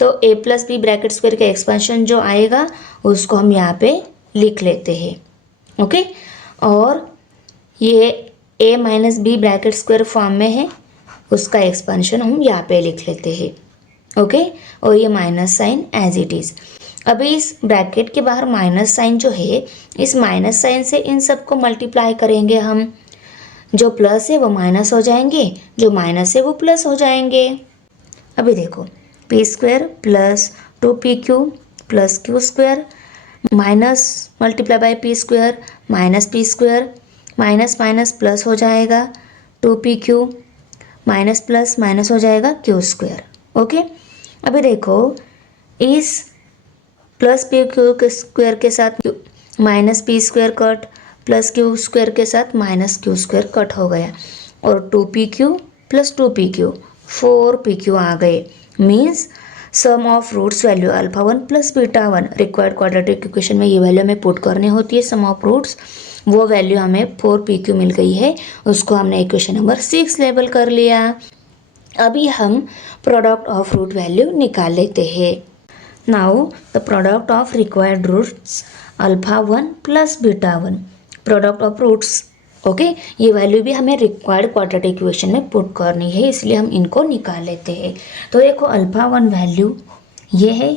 तो a plus b bracket square का एक्सपेंशन जो आएगा उसको हम यहाँ पे लिख लेते हैं। ओके, और ये a minus b bracket square form में है, उसका एक्सपेंशन हम यहाँ पे लिख लेते हैं। ओके, और ये minus sign as it is. अभी इस ब्रैकेट के बाहर माइनस साइन जो है, इस माइनस साइन से इन सबको मल्टीप्लाई करेंगे हम। जो प्लस है वो माइनस हो जाएंगे, जो माइनस है वो प्लस हो जाएंगे। अभी देखो, P square plus 2pq plus Q square minus multiply by P square minus p square, minus minus plus हो जाएगा 2pq, माइनस प्लस माइनस हो जाएगा क्यू स्क्वायर। ओके, अभी देखो इस प्लस पी क्यू के स्क्वायर के साथ minus p square cut, plus Q square के साथ माइनस क्यू स्क्वायर कट हो गया, और 2pq प्लस 2pq 4pq आ गए। Means sum of roots value alpha 1 plus beta 1 required quadratic equation में ये वैल्यू हमें पुट करनी होती है। सम ऑफ रूट्स वो वैल्यू हमें 4pq मिल गई है, उसको हमने इक्वेशन नंबर 6 लेबल कर लिया। अभी हम प्रोडक्ट ऑफ रूट वैल्यू निकाल लेते हैं। Now the product of required roots alpha 1 plus beta 1, product of roots. Okay, ये वैल्यू भी हमें रिक्वायर्ड क्वाड्रेटिक इक्वेशन में पुट करनी है, इसलिए हम इनको निकाल लेते हैं। तो देखो अल्फा 1 वैल्यू ये है,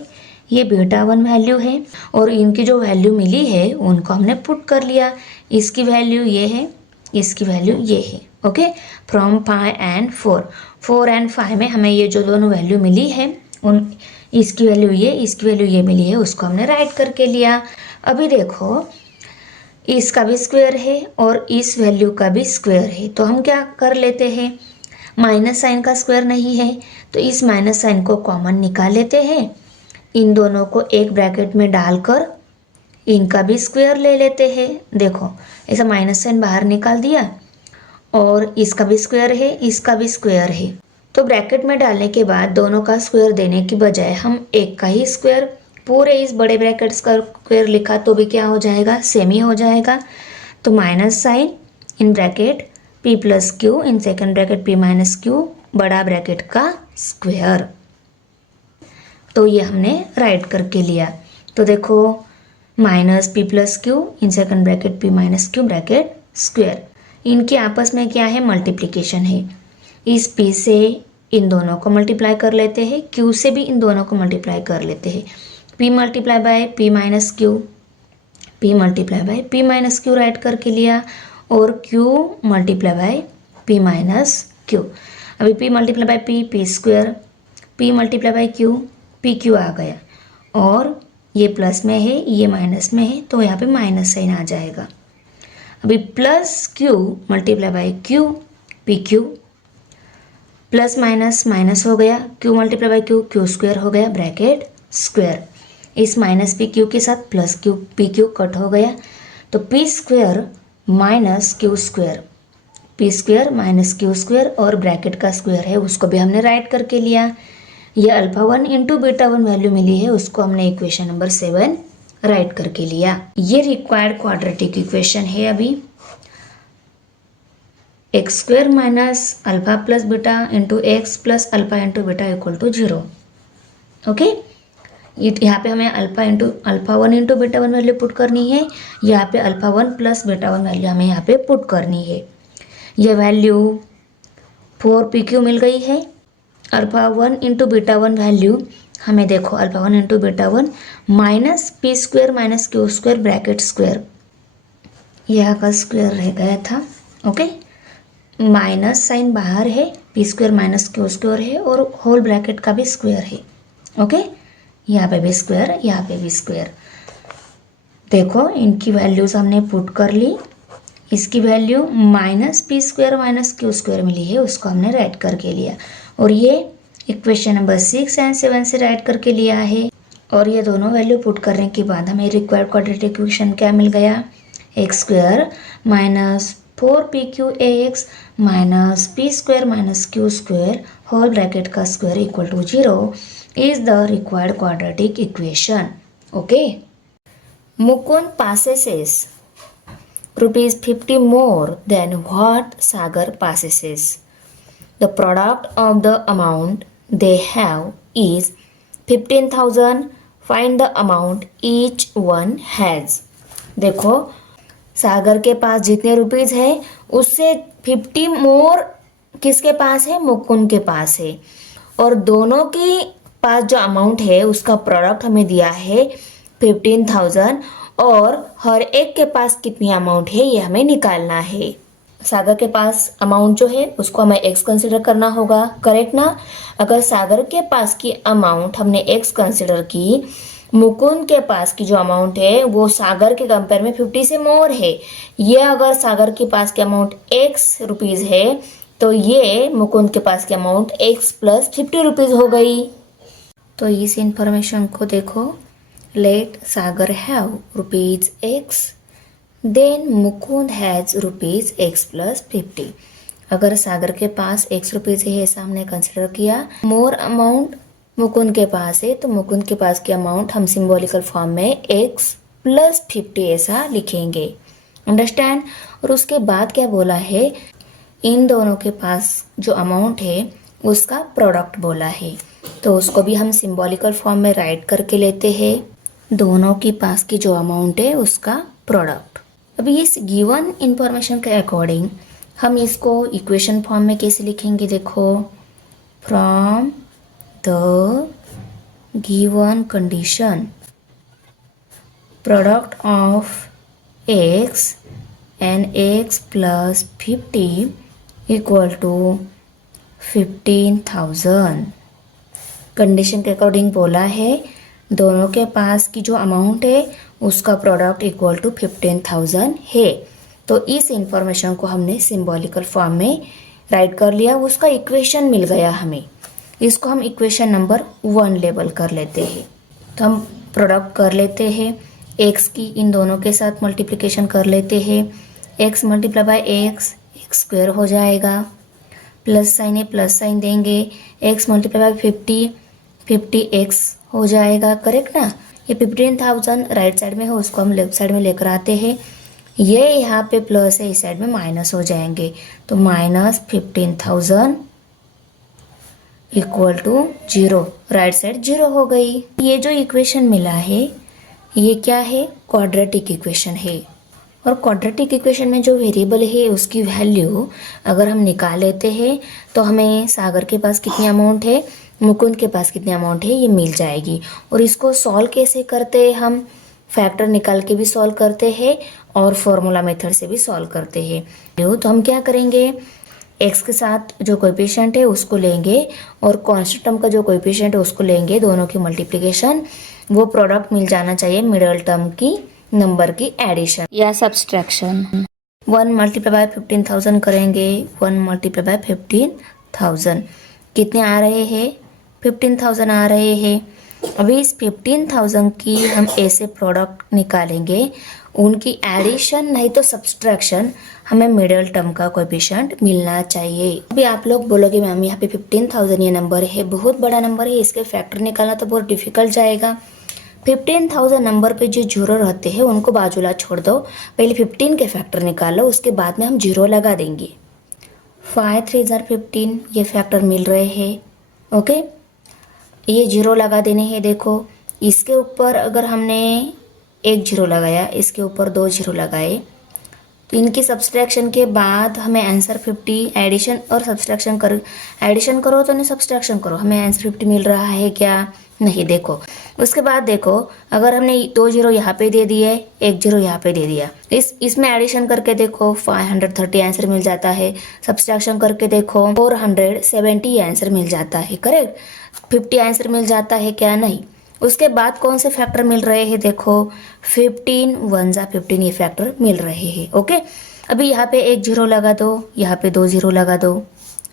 ये बीटा 1 वैल्यू है, और इनकी जो वैल्यू मिली है उनको हमने पुट कर लिया। इसकी वैल्यू ये है, इसकी वैल्यू ये है। ओके, फ्रॉम 5 एंड 4 एंड 5 में हमें ये जो दोनों वैल्यू मिली है, उन इसकी वैल्यू ये, इसकी वैल्यू ये मिली है, उसको हमने राइट करके लिया। अभी देखो इसका भी स्क्वायर है और इस वैल्यू का भी स्क्वायर है, तो हम क्या कर लेते हैं, माइनस साइन का स्क्वायर नहीं है तो इस माइनस साइन को कॉमन निकाल लेते हैं। इन दोनों को एक ब्रैकेट में डालकर इनका भी स्क्वायर ले लेते हैं। देखो ऐसा माइनस साइन बाहर निकाल दिया, और इसका भी स्क्वायर है, इसका भी स्क्वायर है। तो ब्रैकेट में डालने के बाद दोनों का स्क्वायर देने की बजाय हम एक का ही स्क्वायर पूरे इस बड़े ब्रैकेट्स का स्क्वायर लिखा तो भी क्या हो जाएगा, सेम ही हो जाएगा। तो minus sign in bracket p plus q in second bracket p minus q बड़ा ब्रैकेट का स्क्वायर, तो ये हमने राइट करके लिया। तो देखो minus p plus q in second bracket p minus q bracket square, इनके आपस में क्या है, मल्टीप्लिकेशन है। इस p से इन दोनों को मल्टीप्लाई कर लेते हैं, q से भी इन दोनों को मल्टीप्लाई कर लेते हैं। p multiply by p minus q, p multiply by p minus q right करके लिया, और q multiply by p minus q. अभी p multiply by p square, p multiply by p q आ गया, और ये प्लस में है ये माइनस में है, तो यहाँ पे माइनस साइन आ जाएगा। अभी plus q multiply by p Q, plus minus minus हो गया, q multiply by q square हो गया ब्रैकेट स्क्वायर। इस माइनस p क्यू के साथ प्लस p क्यू कट हो गया, तो p square minus q square, p square minus q square, और ब्रैकेट का स्क्वायर है उसको भी हमने राइट करके लिया। ये अल्फा 1 इंटू बीटा 1 वैल्यू मिली है, उसको हमने इक्वेशन नंबर 7 राइट करके लिया। ये रिक्वायर्ड क्वाड्रेटिक इक्वेशन है। अभी x square minus alpha plus beta into x plus alpha into beta equal to 0। Okay, यहाँ पे हमें alpha one into beta one value put करनी है, यहाँ पे alpha one plus beta one value हमें यहाँ पे पुट करनी है। ये वैल्यू 4pq मिल गई है। Alpha one into beta one value हमें देखो, alpha one into beta one minus P square minus Q square bracket square, यहाँ का स्क्वेयर रह गया था। ओके, माइनस साइन बाहर है, P square minus Q square है और होल ब्रैकेट का भी स्क्वेयर है। ओके, यहाँ पे भी स्क्वायर, यहाँ पे भी स्क्वायर। देखो इनकी वैल्यूज हमने पुट कर ली। इसकी value minus p square minus q square मिली है, उसको हमने राइट करके लिया। और ये इक्वेशन नंबर 6 एंड 7 से राइट करके लिया है। और ये दोनों वैल्यू पुट करने के बाद हमें रिक्वायर्ड क्वाड्रेटिक इक्वेशन क्या मिल गया, x square minus 4pq ax minus p square minus q square whole bracket का square equal to 0 is the required quadratic equation. Okay. Mukund possesses rupees 50 more than what Sagar possesses. The product of the amount they have is 15,000. Find the amount each one has. देखो सागर के पास जितने rupees है उससे 50 मोर किसके पास है, मुकुंद के पास है। और दोनों की पास जो अमाउंट है उसका प्रोडक्ट हमें दिया है 15,000 और हर एक के पास कितनी अमाउंट है ये हमें निकालना है। सागर के पास अमाउंट जो है उसको हमें एक्स कंसिडर करना होगा, करेक्ट ना। अगर सागर के पास की अमाउंट हमने एक्स कंसिडर की, मुकुंद के पास की जो अमाउंट है वो सागर के कंपेयर में 50 से मोर है। ये अगर सागर के पास की अमाउंट एक्स रुपीज है तो ये मुकुंद के पास की अमाउंट एक्स प्लस 50 रुपीज हो गई। तो इस इंफॉर्मेशन को देखो, let Sagar have rupees x then Mukund has rupees x plus 50। अगर सागर के पास एक्स रुपीज है ऐसा हमने कंसिडर किया, मोर अमाउंट मुकुंद के पास है तो मुकुंद के पास की अमाउंट हम सिंबॉलिकल फॉर्म में एक्स प्लस 50 ऐसा लिखेंगे, अंडरस्टैंड। और उसके बाद क्या बोला है, इन दोनों के पास जो अमाउंट है उसका प्रोडक्ट बोला है, तो उसको भी हम सिंबॉलिकल फॉर्म में राइट करके लेते हैं, दोनों के पास की जो अमाउंट है उसका प्रोडक्ट। अभी इस गिवन इंफॉर्मेशन के अकॉर्डिंग हम इसको इक्वेशन फॉर्म में कैसे लिखेंगे, देखो, from the given condition product of x and x plus 50 equal to 15,000। Condition के अकॉर्डिंग बोला है दोनों के पास की जो अमाउंट है उसका प्रोडक्ट इक्वल टू 15,000 है। तो इस इंफॉर्मेशन को हमने सिंबॉलिकल फॉर्म में राइट कर लिया, उसका इक्वेशन मिल गया हमें। इसको हम इक्वेशन नंबर 1 लेबल कर लेते हैं। तो हम प्रोडक्ट कर लेते हैं, एक्स की इन दोनों के साथ मल्टीप्लिकेशन कर लेते हैं, x multiply by x, x square हो जाएगा, प्लस साइन है प्लस साइन देंगे, एक्स मल्टीप्लाई बाय 50 एक्स हो जाएगा, करेक्ट ना। ये 15,000 राइट साइड में है उसको हम लेफ्ट साइड में लेकर आते हैं, ये यहाँ पे प्लस है इस साइड में माइनस हो जाएंगे, तो minus 15,000 equal to 0, right side 0 हो गई। ये जो इक्वेशन मिला है ये क्या है, क्वाड्रेटिक इक्वेशन है। और क्वाड्रेटिक इक्वेशन में जो वेरिएबल है उसकी वैल्यू अगर हम निकाल लेते हैं तो हमें सागर के पास कितनी अमाउंट है, मुकुंद के पास कितनी अमाउंट है ये मिल जाएगी। और इसको सॉल्व कैसे करते हैं, हम फैक्टर निकाल के भी सॉल्व करते हैं और फॉर्मूला मेथड से भी सॉल्व करते हैं। तो हम क्या करेंगे, एक्स के साथ जो कोएफिशिएंट है उसको लेंगे और कांस्टेंट टर्म का जो कोएफिशिएंट है उसको लेंगे, दोनों की मल्टीप्लिकेशन, वो प्रोडक्ट मिल जाना चाहिए मिडल टर्म की नंबर की एडिशन या सब्सट्रैक्शन। 1 मल्टीप्लाई बाय 15,000 करेंगे, 1 मल्टीप्लाई बाय 15,000 कितने आ रहे हैं, 15,000 आ रहे हैं। अभी इस 15,000 की हम ऐसे प्रोडक्ट निकालेंगे, उनकी एडिशन नहीं तो सब्सट्रैक्शन, हमें मिडल टर्म का कोएफिशिएंट मिलना चाहिए। अभी आप लोग बोलोगे मैम यहाँ पे 15,000 ये नंबर है, बहुत बड़ा नंबर है, इसके फैक्टर निकालना तो बहुत डिफिकल्ट जाएगा। 15,000 नंबर पे जो जीरो रहते हैं उनको बाजूला छोड़ दो, पहले 15 के फैक्टर निकालो, उसके बाद में हम जीरो लगा देंगे। 5 3 15 ये फैक्टर मिल रहे हैं, ओके। ये जीरो लगा देने हैं, देखो इसके ऊपर अगर हमने एक जीरो लगाया, इसके ऊपर दो जीरो लगाए, तो इनकी सब्सट्रैक्शन के बाद हमें आंसर 50, एडिशन और सब्सट्रैक्शन करो, एडिशन करो तो नहीं सब्सट्रैक्शन करो, हमें आंसर 50 मिल रहा है क्या? नहीं। देखो उसके बाद देखो, अगर हमने दो जीरो यहाँ पे दे दिए, एक जीरो यहाँ पे दे दिया, इसमें एडिशन करके देखो 530 आंसर मिल जाता है, सब्सट्रैक्शन करके देखो 470 आंसर मिल जाता है, करेक्ट। 50 आंसर मिल जाता है क्या? नहीं। उसके बाद कौन से फैक्टर मिल रहे हैं? देखो 15 1 जा 15 ये फैक्टर मिल रहे हैं। ओके, अभी यहाँ पे एक जीरो लगा दो, यहाँ पे दो जीरो लगा दो।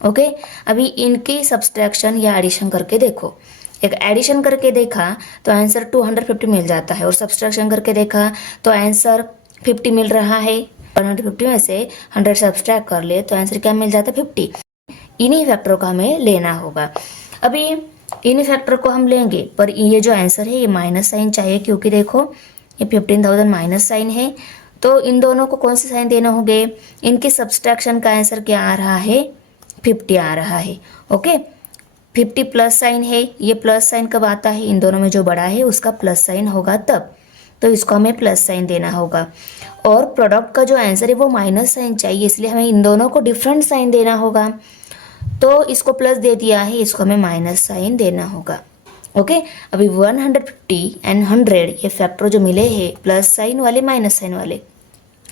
ओके, अभी इनकी सब्सट्रैक्शन या एडिशन करके देखो। एक एडिशन करके देखा तो आंसर 250 मिल जाता है, और सब्सट्रैक्शन करके देखा तो आंसर 50 मिल रहा है। 150 में से 100 सब्सट्रैक्ट कर ले तो आंसर क्या मिल जाता है? 50। इन्हीं फैक्टरों का हमें लेना होगा। अभी इन फैक्टर को हम लेंगे, पर ये जो आंसर है ये माइनस साइन चाहिए, क्योंकि देखो ये 15,000 माइनस साइन है, तो इन दोनों को कौन से साइन देना होंगे? इनके सब्सट्रैक्शन का आंसर क्या आ रहा है? 50 आ रहा है। ओके, 50 प्लस साइन है, ये प्लस साइन कब आता है? इन दोनों में जो बड़ा है उसका प्लस साइन होगा तब, तो इसको हमें प्लस साइन देना होगा। और प्रोडक्ट का जो आंसर है वो माइनस साइन चाहिए, इसलिए हमें इन दोनों को डिफरेंट साइन देना होगा। तो इसको प्लस दे दिया है, इसको हमें माइनस साइन देना होगा। ओके, अभी 150 एंड 100 ये फैक्टर जो मिले हैं प्लस साइन वाले माइनस साइन वाले,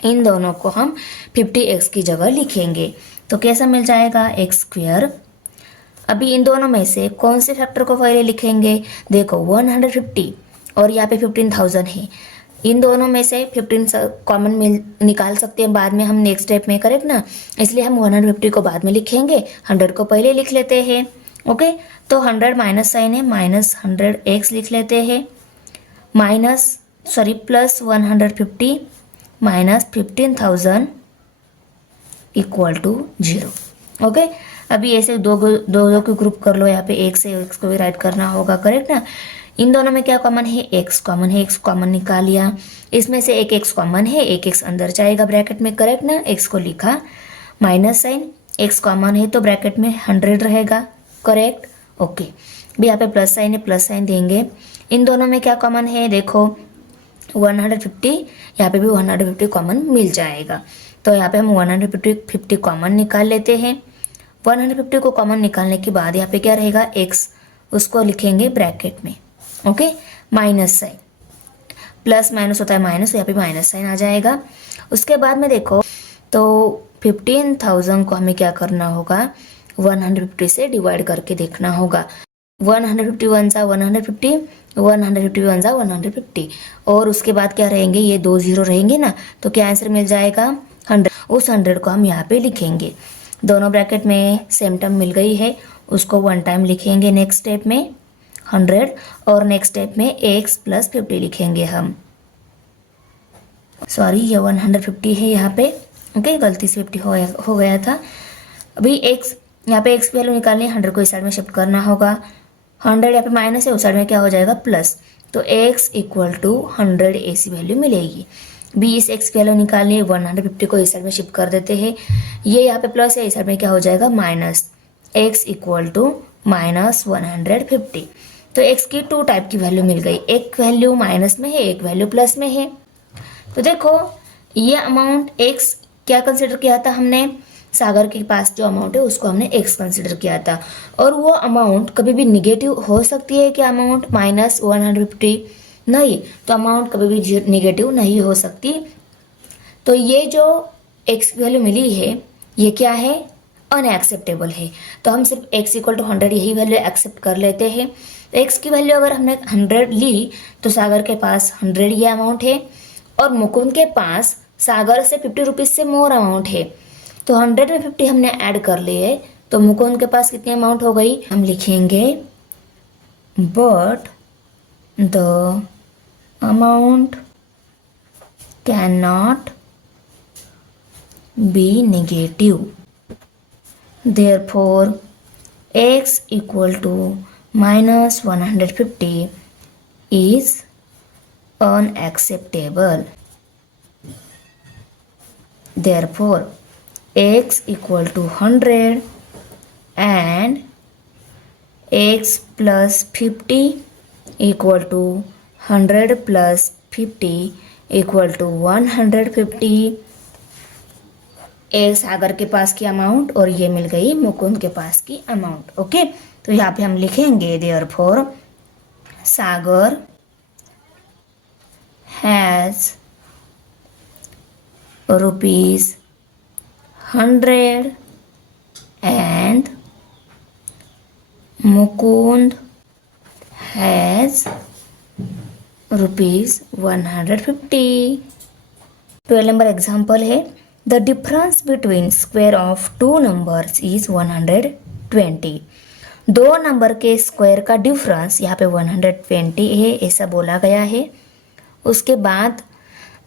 इन दोनों को हम 50x की जगह लिखेंगे, तो कैसा मिल जाएगा? X square. अभी इन दोनों में से कौन से फैक्टर को पहले लिखेंगे? देखो 150 और यहाँ पे 15,000 है, इन दोनों में से 15 कॉमन निकाल सकते हैं बाद में हम नेक्स्ट स्टेप में, करेक्ट ना? इसलिए हम 150 को बाद में लिखेंगे, 100 को पहले लिख लेते हैं। ओके, तो 100 माइनस साइन है, माइनस 100x लिख लेते हैं, plus 150 minus 15,000 equal to 0। Okay, अभी ऐसे दो दो को ग्रुप कर लो, यहाँ पे एक से एक्स को भी राइट करना होगा, करेक्ट ना? इन दोनों में क्या कॉमन है? एक्स कॉमन है, एक्स कॉमन निकाल लिया, इसमें से एक एक्स कॉमन है, एक एक्स अंदर जाएगा ब्रैकेट में, करेक्ट ना? एक्स को लिखा, माइनस साइन, एक्स कॉमन है तो ब्रैकेट में 100 रहेगा, करेक्ट। ओके, भी यहाँ पे प्लस साइन है, प्लस साइन देंगे। इन दोनों में क्या कॉमन है? देखो 150, यहाँ पे भी 150 कॉमन मिल जाएगा, तो यहाँ पे हम 150 कॉमन निकाल लेते हैं। 150 को कॉमन निकालने के बाद यहाँ पे क्या रहेगा? एक्स, उसको लिखेंगे ब्रैकेट में। Okay, minus sign, plus minus होता है माइनस, तो यहाँ पे माइनस साइन आ जाएगा। उसके बाद में देखो तो 15,000 को हमें क्या करना होगा? 150 से डिवाइड करके देखना होगा। 150 वन सा 150, 150 वन सा 150, और उसके बाद क्या रहेंगे? ये दो जीरो रहेंगे ना, तो क्या आंसर मिल जाएगा? 100। उस 100 को हम यहाँ पे लिखेंगे, दोनों ब्रैकेट में सेम टर्म मिल गई है, उसको वन टाइम लिखेंगे नेक्स्ट स्टेप में 100, और नेक्स्ट स्टेप में x प्लस 50 लिखेंगे हम। सॉरी, ये 150 है यहाँ पे, ओके, गलती से 50 हो गया था। अभी x, यहाँ पे x की वैल्यू निकालनी है, 100 को इस साइड में शिफ्ट करना होगा, 100 यहाँ पे माइनस है, उस साइड में क्या हो जाएगा? प्लस, तो x इक्वल टू 100 ऐसी वैल्यू मिलेगी। बी इस x की वैल्यू निकालनी है, 150 को इस साइड में शिफ्ट कर देते हैं, ये यहाँ पे प्लस है, इस साइड में क्या हो जाएगा? Minus, x equal to minus 150। तो x की टू टाइप की वैल्यू मिल गई, एक वैल्यू माइनस में है, एक वैल्यू प्लस में है। तो देखो ये अमाउंट x क्या कंसिडर किया था हमने? सागर के पास जो अमाउंट है उसको हमने x कंसिडर किया था, और वो अमाउंट कभी भी निगेटिव हो सकती है क्या? अमाउंट माइनस 150 नहीं, तो अमाउंट कभी भी निगेटिव नहीं हो सकती। तो ये जो x की वैल्यू मिली है ये क्या है? अनएक्सेप्टेबल है, तो हम सिर्फ x इक्वल टू 100 यही वैल्यू एक्सेप्ट कर लेते हैं। तो x की वैल्यू अगर हमने 100 ली तो सागर के पास 100 ये अमाउंट है, और मुकुंद के पास सागर से 50 रुपीज़ से मोर अमाउंट है, तो 100 में 50 हमने ऐड कर लिए, तो मुकुंद के पास कितनी अमाउंट हो गई? हम लिखेंगे but the amount can not be negative, therefore x equal to minus 150 is unacceptable. Therefore x equal to 100 and x plus 50 equal to 100 plus 50 equal to 150। ए सागर के पास की अमाउंट और ये मिल गई मुकुंद के पास की अमाउंट। ओके, तो यहाँ पे हम लिखेंगे therefore Sagar has ₹100 and Mukund has ₹150। 12 number example है, the difference between square of two numbers is 120। दो नंबर के स्क्वायर का डिफरेंस यहाँ पे 120 है, ऐसा बोला गया है। उसके बाद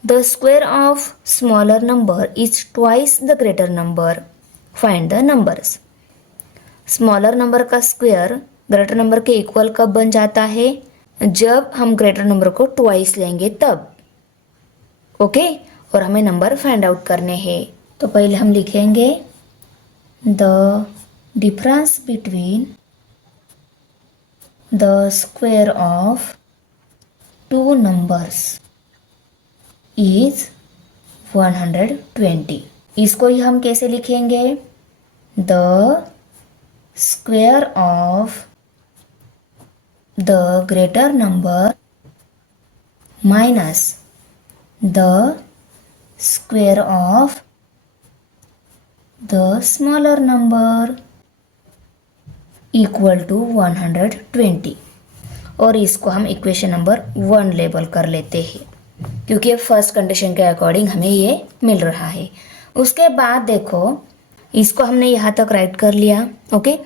the square of smaller number is twice the greater number, find the numbers. Smaller number का स्क्वायर ग्रेटर नंबर के इक्वल कब बन जाता है? जब हम ग्रेटर नंबर को ट्वाइस लेंगे तब। ओके, और हमें नंबर फाइंड आउट करने हैं। तो पहले हम लिखेंगे the difference between the square of two numbers is 120। इसको ही हम कैसे लिखेंगे? The square of the greater number minus the square of the smaller number equal to 120। और इसको हम इक्वेशन नंबर 1 लेबल कर लेते हैं, क्योंकि फर्स्ट कंडीशन के अकॉर्डिंग हमें ये मिल रहा है। उसके बाद देखो, इसको हमने यहाँ तक राइट कर लिया। Okay,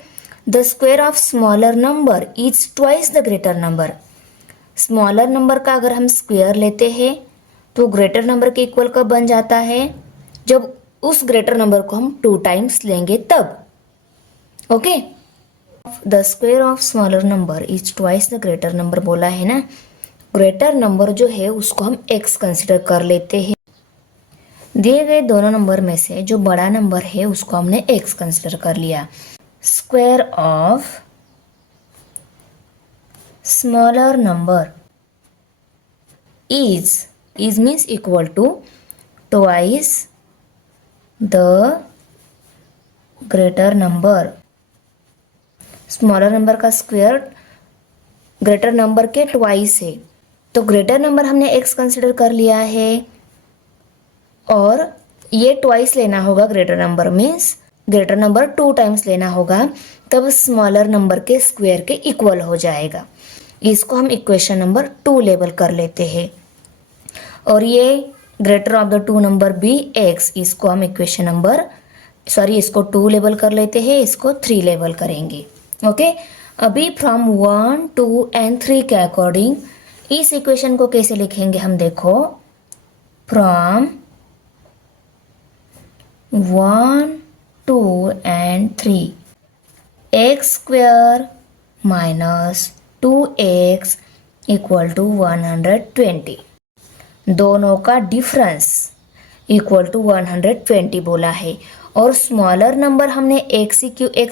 the square of smaller number is twice the greater number. Smaller number का अगर हम स्क्वायर लेते हैं तो ग्रेटर नंबर के इक्वल कब बन जाता है? जब उस ग्रेटर नंबर को हम 2 टाइम्स लेंगे तब। Okay, the square of smaller number is twice the greater number बोला है ना। ग्रेटर नंबर जो है उसको हम x कंसिडर कर लेते हैं। दिए गए दोनों नंबर में से जो बड़ा नंबर है उसको हमने x कंसिडर कर लिया। Square of smaller number is means equal to twice the greater number. Smaller number का स्क्वायर ग्रेटर नंबर के ट्वाइस है, तो ग्रेटर नंबर हमने x कंसिडर कर लिया है और ये ट्वाइस लेना होगा। Greater number means greater number 2 times लेना होगा, तब स्मॉलर नंबर के स्क्वायर के इक्वल हो जाएगा। इसको हम इक्वेशन नंबर 2 लेबल कर लेते हैं। और ये ग्रेटर ऑफ द 2 नंबर भी x, इसको हम इक्वेशन नंबर इसको 2 लेबल कर लेते हैं, इसको 3 लेबल करेंगे। ओके, अभी फ्रॉम 1, 2 एंड 3 के अकॉर्डिंग इस इक्वेशन को कैसे लिखेंगे हम देखो। From 1, 2 and 3 x square minus 2x equal to 120। दोनों का डिफरेंस इक्वल टू 120 बोला है। और स्मॉलर नंबर हमने x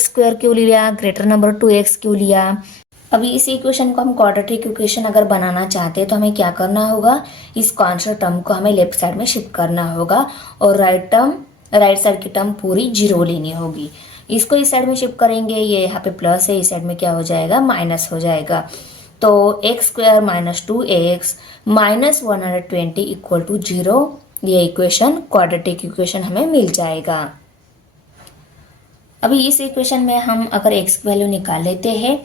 स्क्वायर क्यों लिया, ग्रेटर नंबर 2x क्यों लिया? अभी इस इक्वेशन को हम क्वाड्रेटिक इक्वेशन अगर बनाना चाहते हैं तो हमें क्या करना होगा? इस कॉन्स्टेंट टर्म को हमें लेफ्ट साइड में शिफ्ट करना होगा और राइट साइड की टर्म पूरी 0 लेनी होगी। इसको इस साइड में शिफ्ट करेंगे, ये यहाँ पे प्लस है, इस साइड में क्या हो जाएगा? माइनस हो जाएगा। तो x square minus 2x minus 120 equal to 0, ये इक्वेशन क्वाड्रेटिक इक्वेशन हमें मिल जाएगा। अभी इस इक्वेशन में हम अगर x की वैल्यू निकाल लेते हैं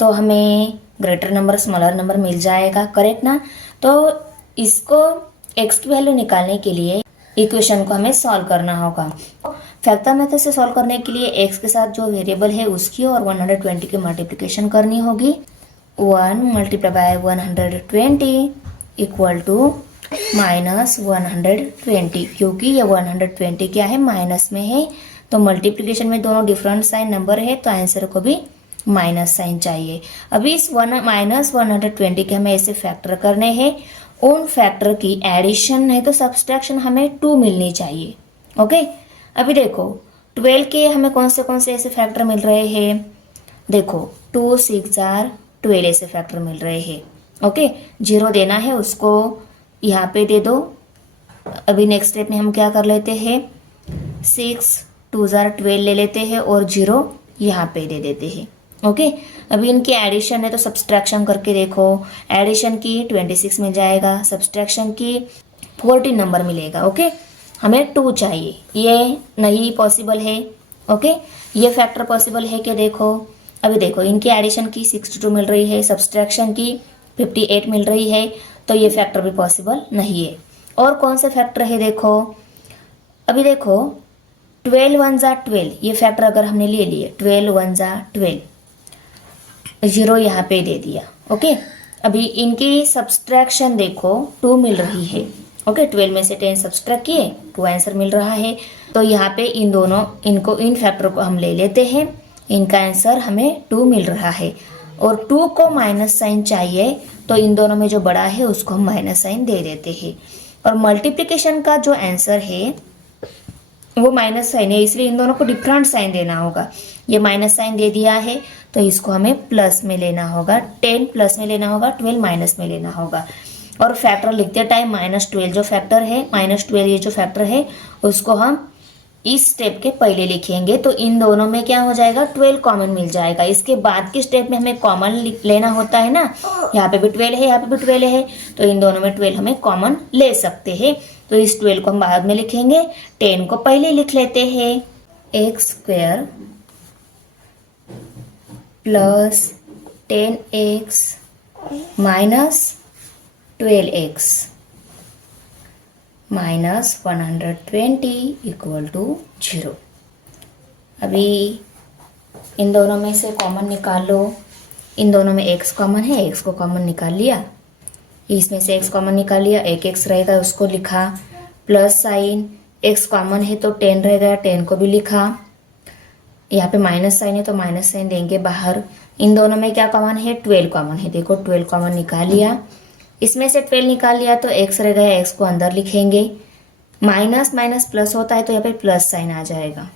तो हमें ग्रेटर नंबर स्मॉलर नंबर मिल जाएगा, करेक्ट ना? तो इसको x की वैल्यू निकालने के लिए इक्वेशन को हमें सॉल्व करना होगा। फैक्टर मेथड से सॉल्व करने के लिए x के साथ जो वेरिएबल है उसकी और 120 की मल्टीप्लिकेशन करनी होगी। 1 multiply by 120 equal to minus 120, क्योंकि ये 120 क्या है? माइनस में है, तो मल्टीप्लिकेशन में दोनों डिफरेंट साइन नंबर है तो आंसर को भी माइनस साइन चाहिए। अभी इस माइनस 120 के हमें ऐसे फैक्टर करने हैं, उन फैक्टर की एडिशन नहीं तो सब्सट्रैक्शन हमें 2 मिलनी चाहिए। ओके, अभी देखो 12 के हमें कौन से ऐसे फैक्टर मिल रहे हैं? देखो 2 6 4 12 ऐसे फैक्टर मिल रहे हैं। ओके, 0 देना है उसको यहाँ पे दे दो। अभी नेक्स्ट स्टेप में हम क्या कर लेते हैं, 6 2 जार 12 ले लेते हैं और 0 यहाँ पे दे देते हैं। ओके, अभी इनकी एडिशन है तो सब्सट्रैक्शन करके देखो, एडिशन की 26 मिल जाएगा, सब्सट्रैक्शन की 14 नंबर मिलेगा। ओके, हमें 2 चाहिए, ये नहीं पॉसिबल है। ओके, ये फैक्टर पॉसिबल है कि देखो, अभी देखो इनकी एडिशन की 62 मिल रही है, सब्सट्रैक्शन की 58 मिल रही है, तो ये फैक्टर भी पॉसिबल नहीं है। और कौन से फैक्टर है देखो, अभी देखो 12 1 ज़ा 12, ये फैक्टर अगर हमने ले लिए 12 1 ज़ा 12, 0 यहाँ पे दे दिया। ओके, अभी इनकी सब्सट्रैक्शन देखो 2 मिल रही है। ओके, 12 में से 10 सब्सट्रैक्ट किए, 2 आंसर मिल रहा है। तो यहाँ पे इन दोनों इन फैक्टर को हम ले लेते हैं, इनका आंसर हमें 2 मिल रहा है और 2 को माइनस साइन चाहिए, तो इन दोनों में जो बड़ा है उसको हम माइनस साइन दे देते हैं। और मल्टीप्लिकेशन का जो आंसर है वो माइनस साइन है, इसलिए इन दोनों को डिफरेंट साइन देना होगा। ये माइनस साइन दे दिया है तो इसको हमें प्लस में लेना होगा, 10 प्लस में लेना होगा, 12 माइनस में लेना होगा। और फैक्टर लिखते टाइम -12 जो फैक्टर है, -12 ये जो फैक्टर है उसको हम इस स्टेप के पहले लिखेंगे, तो इन दोनों में क्या हो जाएगा, 12 कॉमन मिल जाएगा। इसके बाद के स्टेप में हमें कॉमन लेना होता है ना, यहाँ पे भी 12 है, यहाँ पे भी 12 है, तो इन दोनों में 12 हमें कॉमन ले सकते हैं। तो इस 12 को हम बाद में लिखेंगे, 10 को पहले लिख लेते हैं, x² plus 10x minus 12x minus 120 equal to 0। अभी इन दोनों में से कॉमन निकाल लो, इन दोनों में x कॉमन है, x को कॉमन निकाल लिया, इसमें से x कॉमन निकाल लिया, एक x रहेगा उसको लिखा, प्लस साइन x कॉमन है तो 10 रहेगा, 10 को भी लिखा, यहाँ पे माइनस साइन है तो माइनस साइन देंगे बाहर। इन दोनों में क्या कॉमन है, 12 कॉमन है, देखो 12 कॉमन निकाल लिया, इसमें से 12 निकाल लिया तो x रह गया, x को अंदर लिखेंगे, माइनस माइनस प्लस होता है तो यहाँ पे प्लस साइन आ जाएगा।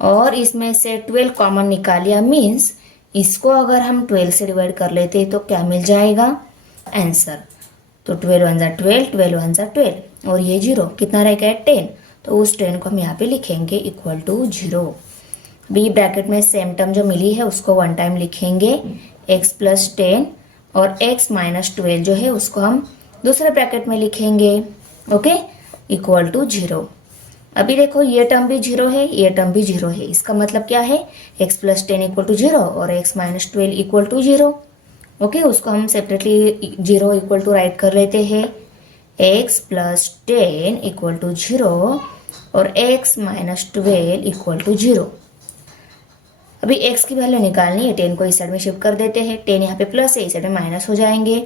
और इसमें से 12 कॉमन निकाल लिया, मीन्स इसको अगर हम 12 से डिवाइड कर लेते तो क्या मिल जाएगा आंसर। तो 12 1 ज़ा 12, 12 1 ज़ा 12 और ये 0 कितना रह गया 10, तो उस 10 को हम यहाँ पे लिखेंगे इक्वल टू 0। बी ब्रैकेट में सेम टर्म जो मिली है उसको 1 टाइम लिखेंगे, x प्लस 10 और x माइनस 12 जो है उसको हम दूसरे ब्रैकेट में लिखेंगे। Okay, equal to 0। अभी देखो ये टर्म भी 0 है, ये टर्म भी 0 है, इसका मतलब क्या है, x प्लस 10 इक्वल टू 0 और x minus 12 equal to 0। Okay, उसको हम सेपरेटली 0 इक्वल टू राइट कर लेते हैं, x प्लस 10 इक्वल टू 0 और x माइनस 12 इक्वल टू 0। अभी x की वैल्यू निकालनी है, 10 को इस साइड में शिफ्ट कर देते हैं, 10 यहाँ पे प्लस है, इस साइड में माइनस हो जाएंगे,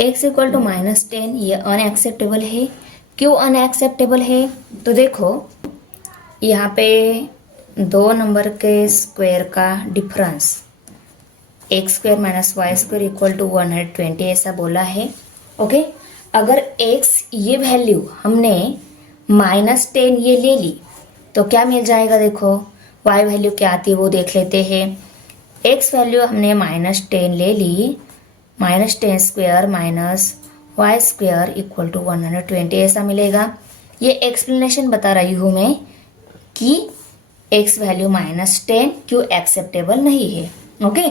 x इक्वल टू -10, ये अनएक्सेप्टेबल है। क्यों अनएक्सेप्टेबल है, तो देखो यहाँ पे 2 नंबर के स्क्वायर का difference x² minus y² equal to 120 ऐसा बोला है। ओके, अगर x ये वैल्यू हमने -10 ये ले ली तो क्या मिल जाएगा, देखो y वैल्यू क्या आती है वो देख लेते हैं। x वैल्यू हमने -10 ले ली, -10² माइनस y² इक्वल टू 120 ऐसा मिलेगा। ये एक्सप्लेनेशन बता रही हूँ मैं कि x वैल्यू -10 क्यों एक्सेप्टेबल नहीं है। ओके,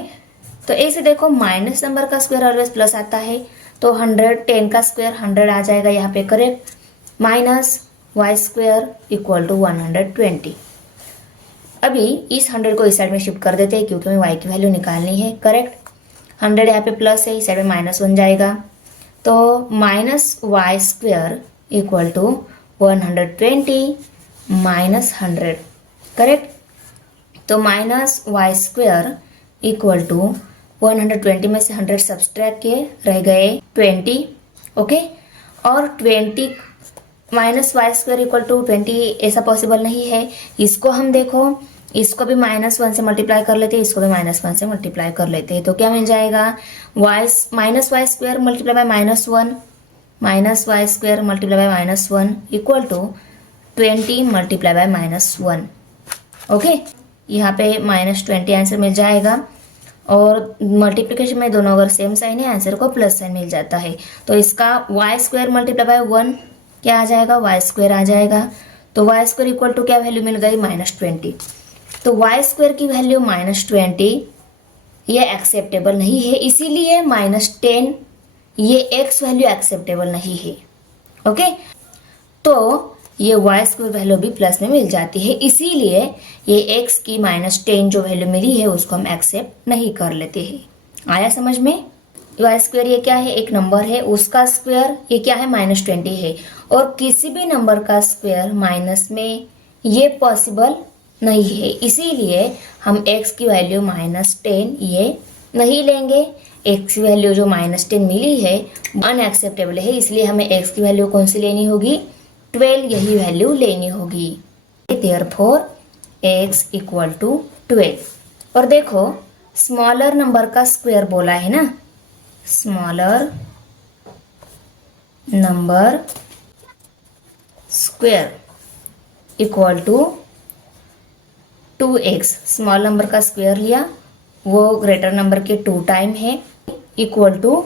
तो ऐसे देखो माइनस नंबर का स्क्वायर ऑलवेज प्लस आता है, तो 10 का स्क्वायर 100 आ जाएगा यहाँ पे correct, minus y² equal to 120। अभी इस 100 को इस साइड में शिफ्ट कर देते हैं क्योंकि हमें y की वैल्यू निकालनी है करेक्ट। 100 यहाँ पे प्लस है, इस साइड में माइनस बन जाएगा, तो minus y² equal to 120 minus 100 correct. तो माइनस y² इक्वल टू 120 में से 100 सब्सट्रैक्ट किए रह गए 20। ओके, और 20 माइनस y² इक्वल टू 20 ऐसा पॉसिबल नहीं है। इसको हम देखो, इसको भी -1 से मल्टीप्लाई कर लेते हैं, इसको भी -1 से मल्टीप्लाई कर लेते हैं, तो क्या मिल जाएगा minus y² multiply by -1 minus y² multiply by -1 equal to 20 multiply by -1। Okay, यहाँ पे -20 आंसर मिल जाएगा। और मल्टीप्लिकेशन में दोनों अगर सेम साइन है आंसर को प्लस साइन मिल जाता है। तो इसका वाई स्क्वायर मल्टीप्लाई बाय 1 क्या आ जाएगा, वाई स्क्वायर आ जाएगा। तो वाई स्क्वायर इक्वल टू क्या वैल्यू मिल गई, -20। तो वाई स्क्वायर की वैल्यू -20 ये एक्सेप्टेबल नहीं है, इसीलिए -10 ये एक्स वैल्यू एक्सेप्टेबल नहीं है। ओके, तो ये वाई स्क्वायर वैल्यू भी प्लस में मिल जाती है, इसीलिए ये एक्स की -10 जो वैल्यू मिली है उसको हम एक्सेप्ट नहीं कर लेते हैं। आया समझ में? वाई स्क्वायर ये क्या है, एक नंबर है, उसका स्क्वायर ये क्या है, -20 है, और किसी भी नंबर का स्क्वायर माइनस में ये पॉसिबल नहीं है, इसीलिए हम x की वैल्यू -10 ये नहीं लेंगे। x की वैल्यू जो -10 मिली है अनएक्सेप्टेबल है, इसलिए हमें x की वैल्यू कौन सी लेनी होगी, 12 यही वैल्यू लेनी होगी। Therefore x equal to 12। और देखो स्मॉलर नंबर का स्क्वायर बोला है ना, smaller number square equal to 2x। Small number का स्क्वायर लिया, वो ग्रेटर नंबर के 2 टाइम है, इक्वल टू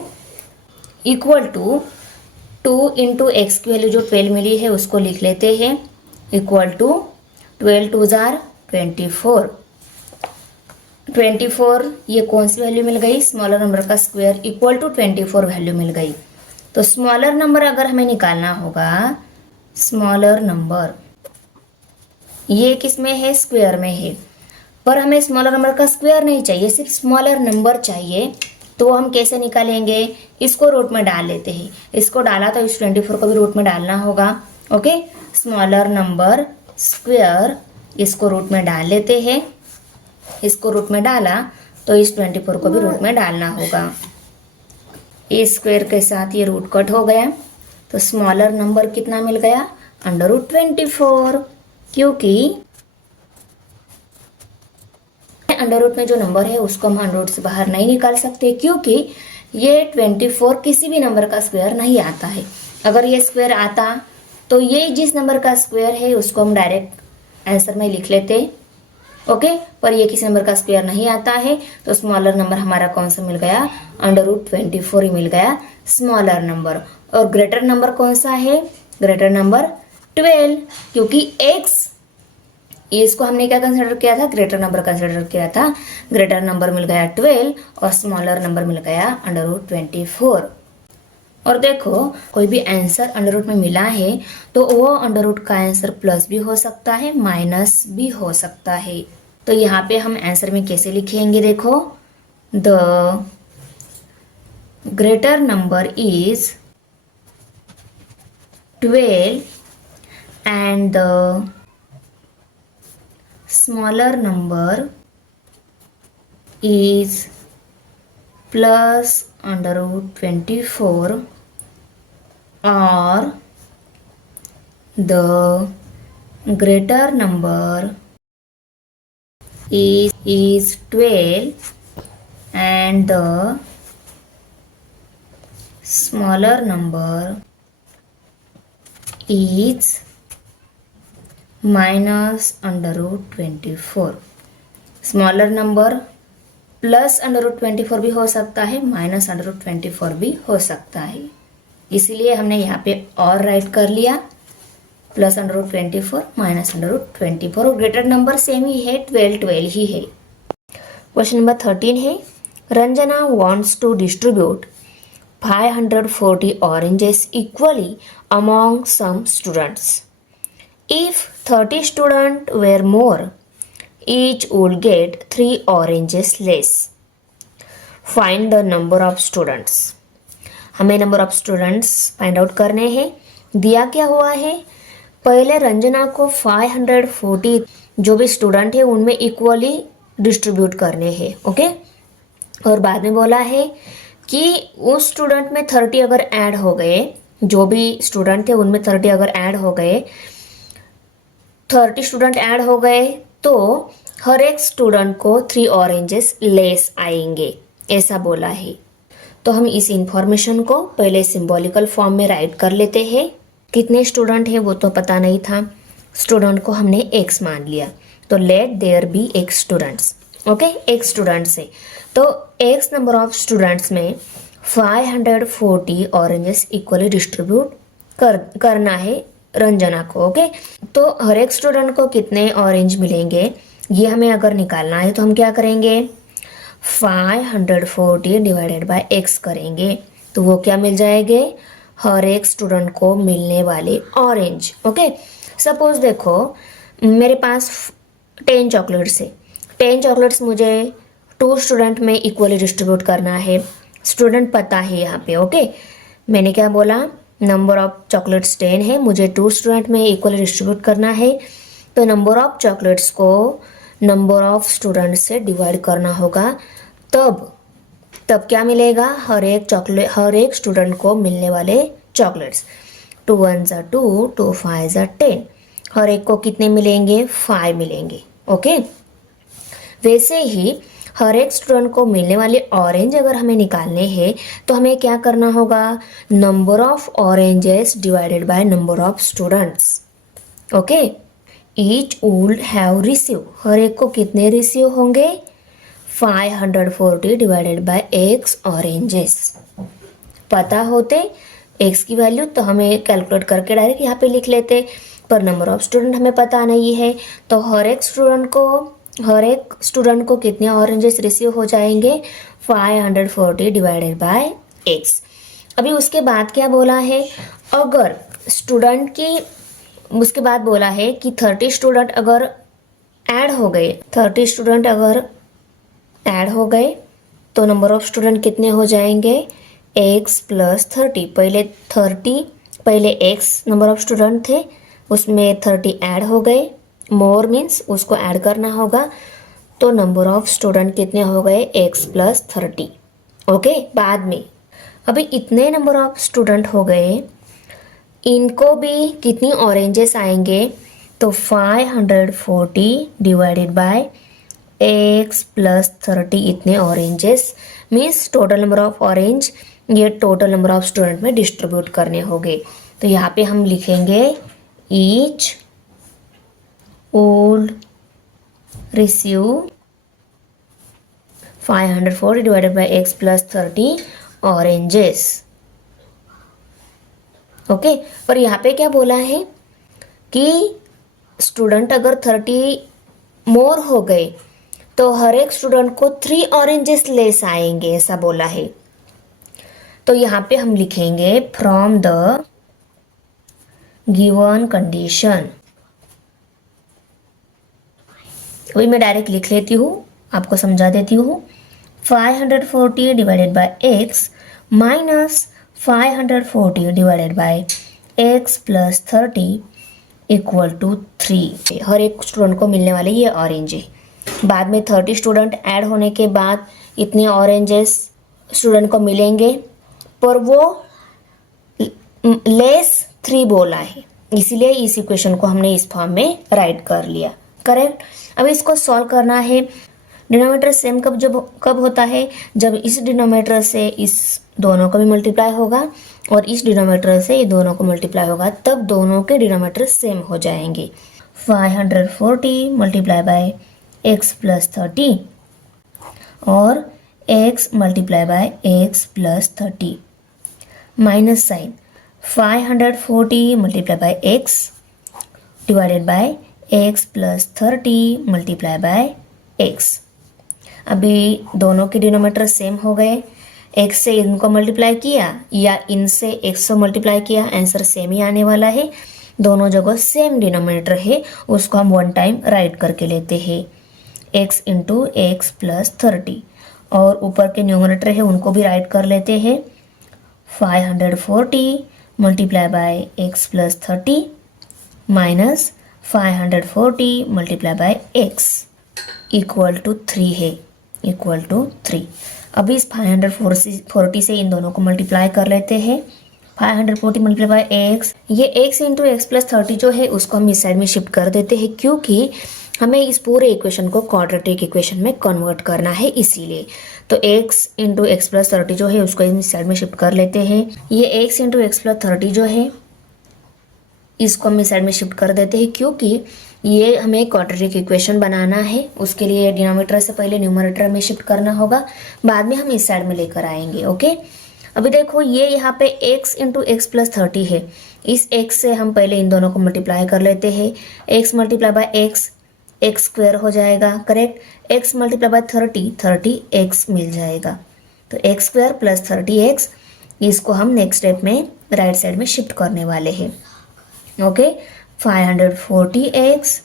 2 इंटू एक्स की वैल्यू जो 12 मिली है उसको लिख लेते हैं, इक्वल टू 12 2 जार 24। 24 ये कौन सी वैल्यू मिल गई, स्मॉलर नंबर का स्क्वायर इक्वल टू 24 वैल्यू मिल गई। तो स्मॉलर नंबर अगर हमें निकालना होगा, स्मॉलर नंबर ये किस में है, स्क्वायर में है, पर हमें स्मॉलर नंबर का स्क्वायर नहीं चाहिए, सिर्फ स्मॉलर नंबर चाहिए। तो हम कैसे निकालेंगे, इसको रूट में डाल लेते हैं। इसको डाला तो इस 24 को भी रूट में डालना होगा। ओके, स्मॉलर नंबर स्क्वायर इसको रूट में डाल लेते हैं, इसको रूट में डाला तो इस 24 को भी रूट में डालना होगा। इस स्क्वायर के साथ ये रूट कट हो गया, तो स्मॉलर नंबर कितना मिल गया, √24, क्योंकि अंडर रूट में जो नंबर है उसको हम अंडर रूट से बाहर नहीं निकाल सकते, क्योंकि ये 24 किसी भी नंबर का स्क्वायर नहीं आता है। अगर ये स्क्वायर आता तो ये जिस नंबर का स्क्वायर है उसको हम डायरेक्ट आंसर में लिख लेते, ओके, पर ये किसी नंबर का स्क्वायर नहीं आता है, तो स्मॉलर नंबर हमारा कौन सा मिल गया, √24 ही मिल गया स्मॉलर नंबर। और ग्रेटर नंबर कौन सा है, ग्रेटर नंबर 12, क्योंकि x इसको हमने क्या कंसिडर किया था, ग्रेटर नंबर कंसिडर किया था। ग्रेटर नंबर मिल गया 12 और स्मॉलर नंबर मिल गया √24। और देखो कोई भी आंसर अंडर रूट में मिला है तो वो अंडर रूट का आंसर प्लस भी हो सकता है, माइनस भी हो सकता है। तो यहाँ पे हम आंसर में कैसे लिखेंगे, देखो, the greater number is 12 and the smaller number is plus √24, or the greater number is 12 and the smaller number is -√24। Smaller number plus √24 भी हो सकता है, -√24 भी हो सकता है, इसीलिए हमने यहाँ पे और राइट कर लिया, प्लस √24 -√24, और ग्रेटर नंबर सेम ही है, 12 ही है। क्वेश्चन नंबर 13 है, Ranjana wants to distribute 540 oranges equally among some students. If 30 students were more, each would get 3 oranges less. Find the number of students. हमें number of students find out करने हैं। दिया क्या हुआ है, पहले रंजना को 540 जो भी स्टूडेंट है उनमें इक्वली डिस्ट्रीब्यूट करने हैं, ओके। और बाद में बोला है कि उस स्टूडेंट में 30 अगर ऐड हो गए, जो भी स्टूडेंट थे उनमें 30 अगर ऐड हो गए, 30 स्टूडेंट ऐड हो गए तो हर एक स्टूडेंट को 3 ऑरेंजेस लेस आएंगे, ऐसा बोला है। तो हम इस इंफॉर्मेशन को पहले सिंबॉलिकल फॉर्म में राइट कर लेते हैं। कितने स्टूडेंट है वो तो पता नहीं था, स्टूडेंट को हमने x मान लिया, तो let there be x students. Okay, एक स्टूडेंट से। तो एक्स नंबर ऑफ स्टूडेंट्स में 540 ऑरेंजेस इक्वली डिस्ट्रीब्यूट करना है रंजना को। ओके, तो हर एक स्टूडेंट को कितने ऑरेंज मिलेंगे ये हमें अगर निकालना है तो हम क्या करेंगे, 540 डिवाइडेड बाय एक्स करेंगे, तो वो क्या मिल जाएंगे, हर एक स्टूडेंट को मिलने वाले ऑरेंज। ओके, सपोज देखो मेरे पास 10 चॉकलेट्स है, 10 चॉकलेट्स मुझे 2 स्टूडेंट में इक्वली डिस्ट्रीब्यूट करना है। स्टूडेंट पता है यहाँ पे। ओके, मैंने क्या बोला, नंबर ऑफ चॉकलेट्स 10 है, मुझे 2 स्टूडेंट में इक्वली डिस्ट्रीब्यूट करना है, तो नंबर ऑफ चॉकलेट्स को नंबर ऑफ स्टूडेंट से डिवाइड करना होगा, तब क्या मिलेगा, हर एक स्टूडेंट को मिलने वाले चॉकलेट्स। 2 1 ज़ा 2, 2 5 ज़ा 10, हर एक को कितने मिलेंगे, 5 मिलेंगे। ओके, वैसे ही हर एक स्टूडेंट को मिलने वाले ऑरेंज अगर हमें निकालने हैं तो हमें क्या करना होगा, number of oranges divided by number of students. Okay, each would have receive, हर एक को कितने रिसीव होंगे, 540 डिवाइडेड बाय एक्स ऑरेंजेस। पता होते एक्स की वैल्यू तो हमें कैलकुलेट करके डायरेक्ट यहाँ पे लिख लेते, पर नंबर ऑफ स्टूडेंट हमें पता नहीं है, तो हर एक स्टूडेंट को कितने ऑरेंजेस रिसीव हो जाएंगे, 540 डिवाइडेड बाय एक्स। अभी उसके बाद क्या बोला है, अगर स्टूडेंट की उसके बाद बोला है कि 30 स्टूडेंट अगर ऐड हो गए, 30 स्टूडेंट अगर ऐड हो गए तो नंबर ऑफ स्टूडेंट कितने हो जाएंगे, एक्स प्लस 30। पहले एक्स नंबर ऑफ स्टूडेंट थे, उसमें 30 ऐड हो गए, मोर मीन्स उसको ऐड करना होगा, तो नंबर ऑफ स्टूडेंट कितने हो गए, एक्स प्लस 30। ओके, बाद में अभी इतने नंबर ऑफ स्टूडेंट हो गए, इनको भी कितनी ऑरेंजेस आएंगे, तो 540 डिवाइडेड बाय एक्स प्लस 30, इतने oranges means total number of orange ये टोटल नंबर ऑफ स्टूडेंट में डिस्ट्रीब्यूट करने होंगे। तो यहाँ पे हम लिखेंगे each would receive 540 divided by x plus 30 oranges. Okay, पर यहाँ पे क्या बोला है कि स्टूडेंट अगर 30 मोर हो गए तो हर एक स्टूडेंट को 3 ऑरेंजेस लेस आएंगे, ऐसा बोला है। तो यहाँ पे हम लिखेंगे फ्रॉम द गिवन कंडीशन। वही मैं डायरेक्ट लिख लेती हूँ, आपको समझा देती हूँ। 540 divided by x minus 540 divided by x plus 30 equal to 3। हर एक स्टूडेंट को मिलने वाले ये ऑरेंज है। बाद में 30 स्टूडेंट ऐड होने के बाद इतने ऑरेंजेस स्टूडेंट को मिलेंगे, पर वो लेस 3 बोला है, इसीलिए इस इक्वेशन को हमने इस फॉर्म में राइट कर लिया। करेक्ट। अब इसको सॉल्व करना है। डिनोमिनेटर सेम कब होता है, जब इस डिनोमिनेटर से इस दोनों को भी मल्टीप्लाई होगा और इस डिनोमिनेटर से ये दोनों को मल्टीप्लाई होगा, तब दोनों के डिनोमिनेटर सेम हो जाएंगे। 540 मल्टीप्लाई बाय एक्स प्लस 30 और x multiply by x plus 30 minus sign 540 multiply by x divided by x plus 30 multiply by x. अभी दोनों के डिनोमिनेटर सेम हो गए, एक्स से इनको मल्टीप्लाई किया या इनसे एक्स से मल्टीप्लाई किया, आंसर सेम ही आने वाला है। दोनों जगह सेम डिनोमिनेटर है, उसको हम वन टाइम राइट करके लेते हैं, एक्स इंटू एक्स प्लस 30, और ऊपर के न्यूमरेटर है उनको भी राइट कर लेते हैं। 540 multiply by x plus 30 minus 540 multiply by x equal to 3 है, इक्वल टू 3। अभी इस 540 से इन दोनों को मल्टीप्लाई कर लेते हैं। 540 मल्टीप्लाई बाय एक्स, ये एक्स इंटू एक्स प्लस 30 जो है उसको हम इस साइड में शिफ्ट कर देते हैं, क्योंकि हमें इस पूरे इक्वेशन को क्वाड्रेटिक इक्वेशन में कन्वर्ट करना है, इसीलिए। तो एक्स इंटू एक्स प्लस 30 जो है उसको इस साइड में शिफ्ट कर लेते हैं। ये एक्स इंटू एक्स प्लस 30 जो है इसको हम इस साइड में शिफ्ट कर देते हैं, क्योंकि ये हमें क्वाड्रेटिक इक्वेशन बनाना है, उसके लिए डिनोमिनेटर से पहले न्यूमरेटर में शिफ्ट करना होगा, बाद में हम इस साइड में लेकर आएंगे। ओके, अभी देखो ये यहाँ पे x इंटू एक्स प्लस 30 है। इस x से हम पहले इन दोनों को मल्टीप्लाई कर लेते हैं। x multiply by x square हो जाएगा, correct. x multiply bye 30 x मिल जाएगा। तो एक्स स्क्वायर प्लस 30x, इसको हम नेक्स्ट स्टेप में राइट साइड में शिफ्ट करने वाले हैं। Okay, 540x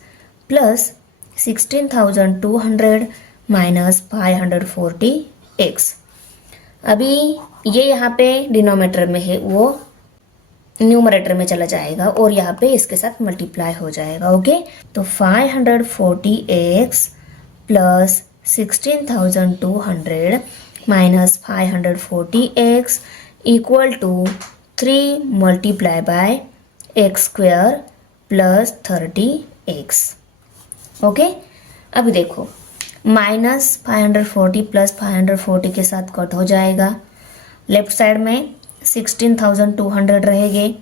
plus 16,200 minus 540x। अभी ये यहाँ पे डिनोमिनेटर में है, वो न्यूमरेटर में चला जाएगा और यहाँ पे इसके साथ मल्टीप्लाई हो जाएगा। ओके, तो 540x plus 16,200 minus 540x equal to 3 multiply by x square plus 30x। Okay, अभी देखो माइनस 540 प्लस 540 के साथ कट हो जाएगा। लेफ्ट साइड में 16,200 रहेंगे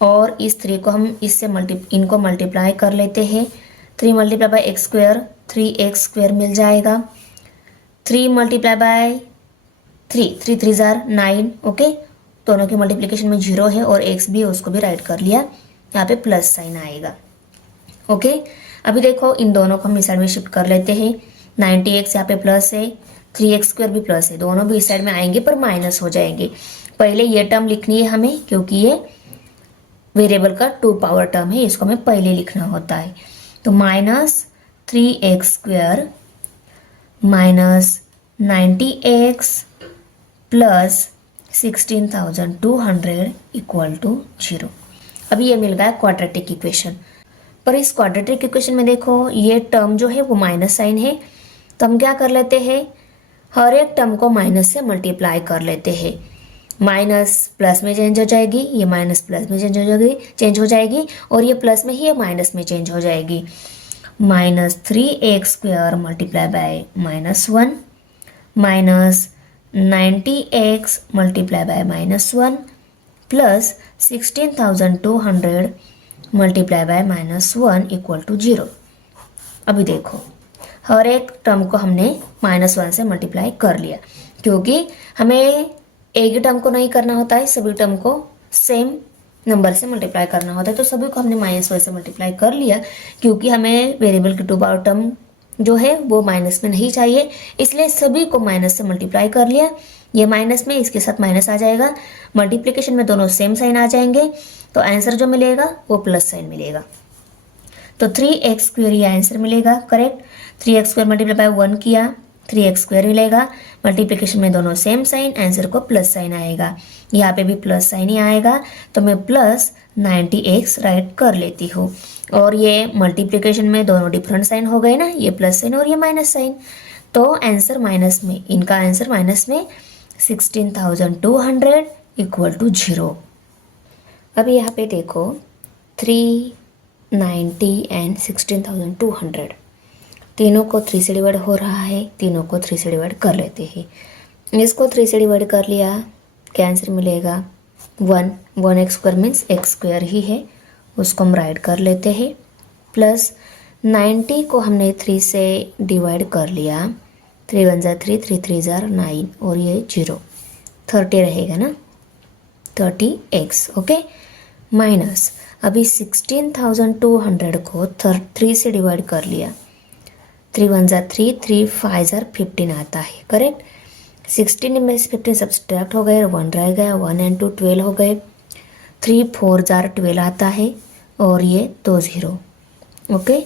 और इस 3 को हम इससे इनको मल्टीप्लाई कर लेते हैं। 3 multiply by x square 3x square मिल जाएगा। 3 मल्टीप्लाई बाय 3 3 जार 9। ओके, दोनों की मल्टीप्लिकेशन में 0 है और x भी है, उसको भी राइट कर लिया। यहाँ पे प्लस साइन आएगा। ओके, अभी देखो इन दोनों को हम इस साइड में शिफ्ट कर लेते हैं। 90x यहाँ पे प्लस है, 3x स्क्वायर भी प्लस है, दोनों भी इस साइड में आएंगे पर माइनस हो जाएंगे। पहले ये टर्म लिखनी है हमें, क्योंकि ये वेरिएबल का 2 पावर टर्म है, इसको हमें पहले लिखना होता है। तो minus 3x square minus 90x plus 16,200 equal to 0। अभी ये मिल गया क्वाड्रेटिक इक्वेशन। पर इस क्वाड्रेटिक इक्वेशन में देखो ये टर्म जो है वो माइनस साइन है, तो हम क्या कर लेते हैं, हर एक टर्म को माइनस से मल्टीप्लाई कर लेते हैं। माइनस प्लस में चेंज हो जाएगी, ये माइनस प्लस में चेंज हो जाएगी और ये प्लस में ही ये माइनस में चेंज हो जाएगी। Minus 3x square multiply by -1 minus 90x multiply by -1 plus 16,200 multiply by -1 equal to 0। अभी देखो हर एक टर्म को हमने -1 से मल्टीप्लाई कर लिया, क्योंकि हमें एक ही टर्म को नहीं करना होता है, सभी टर्म को सेम नंबर से मल्टीप्लाई करना होता है। तो सभी को हमने -1 से मल्टीप्लाई कर लिया, क्योंकि हमें वेरिएबल की 2 पावर टर्म जो है वो माइनस में नहीं चाहिए, इसलिए सभी को माइनस से मल्टीप्लाई कर लिया। ये माइनस में इसके साथ माइनस आ जाएगा, मल्टीप्लिकेशन में दोनों सेम साइन आ जाएंगे, तो आंसर जो मिलेगा वो प्लस साइन मिलेगा। तो 3x स्क्वायर ये आंसर मिलेगा, correct. 3x square multiply by 1 किया, 3x स्क्वायर मिलेगा। मल्टीप्लिकेशन में दोनों सेम साइन, आंसर को प्लस साइन आएगा। यहाँ पे भी प्लस साइन ही आएगा, तो मैं प्लस 90x राइट कर लेती हूँ। और ये मल्टीप्लिकेशन में दोनों डिफरेंट साइन हो गए ना, ये प्लस साइन और ये माइनस साइन, तो आंसर माइनस में, इनका आंसर माइनस में 16,200 इक्वल टू 0। अब यहाँ पे देखो 390 एंड 16,200 तीनों को 3 से डिवाइड हो रहा है, तीनों को 3 से डिवाइड कर लेते हैं। इसको 3 से डिवाइड कर लिया, क्या आंसर मिलेगा 1 x square means x square ही है, उसको हम राइट कर लेते हैं। प्लस 90 को हमने 3 से डिवाइड कर लिया, 3 1 जार 3, 3 3 जार 9 और ये 0, 30 रहेगा ना, 30x। ओके, माइनस अभी 16,200 को 3 से डिवाइड कर लिया, 3 1 जार 3, 3 5 जार 15 आता है, करेक्ट। 16 में से 15 सब्सट्रैक्ट हो गए, 1 रह गया, 1 एंड 2 12 हो गए, 3 4 जार 12 आता है और ये 2 0। Okay,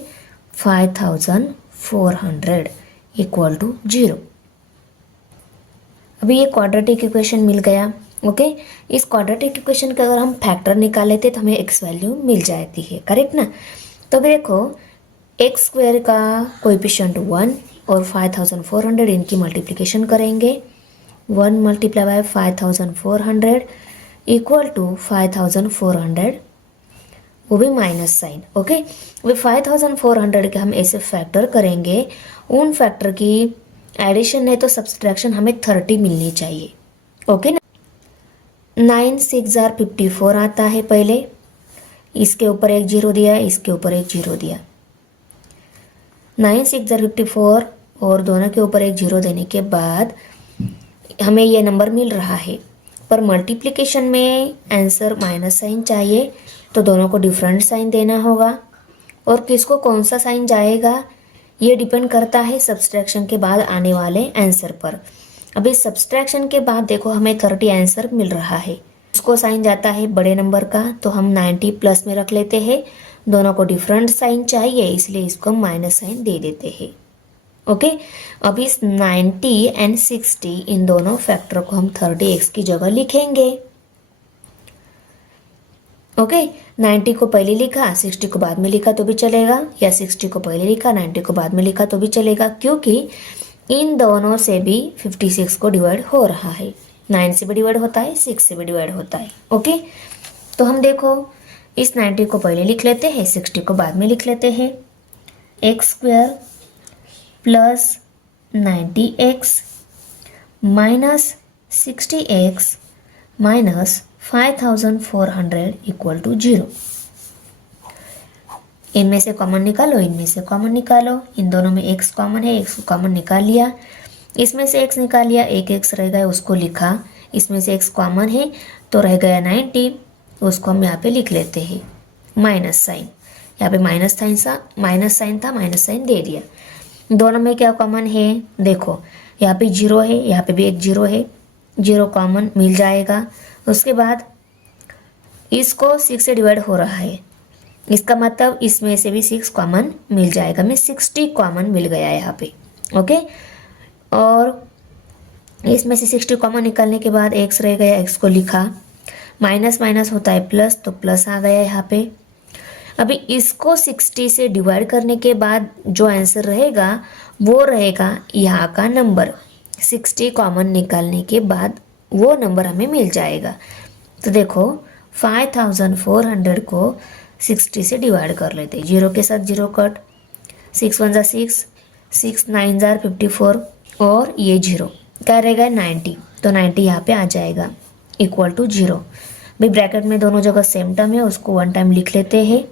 5,400 equal to 0। अभी ये क्वाड्रेटिक इक्वेशन मिल गया। ओके, इस क्वाड्रेटिक इक्वेशन का अगर हम फैक्टर निकाल लेते तो हमें x वैल्यू मिल जाती है, करेक्ट ना। तो अभी देखो एक्स स्क्वायर का कोएफिशिएंट 1 और 5,400 इनकी मल्टीप्लिकेशन करेंगे। 1 मल्टीप्लाई बाय 5,400 इक्वल टू 5,400, वो भी माइनस साइन। ओके, वो 5,400 के हम ऐसे फैक्टर करेंगे, उन फैक्टर की एडिशन है तो सब्सट्रैक्शन हमें 30 मिलनी चाहिए। ओके ना। 9 6 जार 54 आता है, पहले इसके ऊपर एक 0 दिया, इसके ऊपर एक 0 दिया, 9 6 54 और दोनों के ऊपर एक जीरो देने के बाद हमें ये नंबर मिल रहा है, पर मल्टीप्लिकेशन में आंसर माइनस साइन चाहिए तो दोनों को डिफरेंट साइन देना होगा। और किसको कौन सा साइन जाएगा ये डिपेंड करता है सब्सट्रैक्शन के बाद आने वाले आंसर पर। अभी सब्सट्रैक्शन के बाद देखो हमें 30 आंसर मिल रहा है, उसको साइन जाता है बड़े नंबर का तो हम 90 प्लस में रख लेते हैं। दोनों को डिफरेंट साइन चाहिए इसलिए इसको हम माइनस साइन दे देते हैं। ओके, अब इस 90 एंड 60 इन दोनों फैक्टर को हम 30x की जगह लिखेंगे। ओके, 90 को पहले लिखा 60 को बाद में लिखा तो भी चलेगा, या 60 को पहले लिखा 90 को बाद में लिखा तो भी चलेगा, क्योंकि इन दोनों से भी 56 को डिवाइड हो रहा है। 9 से भी डिवाइड होता है, 6 से भी डिवाइड होता है। ओके, तो हम देखो इस 90 को पहले लिख लेते हैं, 60 को बाद में लिख लेते हैं। X square plus 90x minus 60x minus 5400 equal to 0। इनमें से कॉमन निकालो, इनमें से कॉमन निकालो, इन दोनों में x कॉमन है, x को कॉमन निकाल लिया, इसमें से x निकाल लिया, एक x रह गया उसको लिखा, इसमें से x कॉमन है तो रह गया 90, उसको हम यहाँ पे लिख लेते हैं माइनस साइन। यहाँ पे माइनस साइन था, माइनस साइन दे दिया। दोनों में क्या कॉमन है देखो, यहाँ पे 0 है, यहाँ पे भी एक 0 है, 0 कॉमन मिल जाएगा। उसके बाद इसको 6 से डिवाइड हो रहा है, इसका मतलब इसमें से भी 6 कॉमन मिल जाएगा, में 60 कॉमन मिल गया यहाँ पे। ओके, और इसमें से 60 कॉमन निकालने के बाद x रह गया, x को लिखा, माइनस माइनस होता है प्लस तो प्लस आ गया यहाँ पे। अभी इसको 60 से डिवाइड करने के बाद जो आंसर रहेगा वो रहेगा यहाँ का नंबर, 60 कॉमन निकालने के बाद वो नंबर हमें मिल जाएगा। तो देखो 5400 को 60 से डिवाइड कर लेते हैं, 0 के साथ 0 कट, 6 1 6, 6 9 54 और ये 0 क्या रहेगा 90, तो 90 यहाँ पे आ जाएगा इक्वल टू 0। भाई ब्रैकेट में दोनों जगह सेम टर्म है, उसको वन टाइम लिख लेते हैं,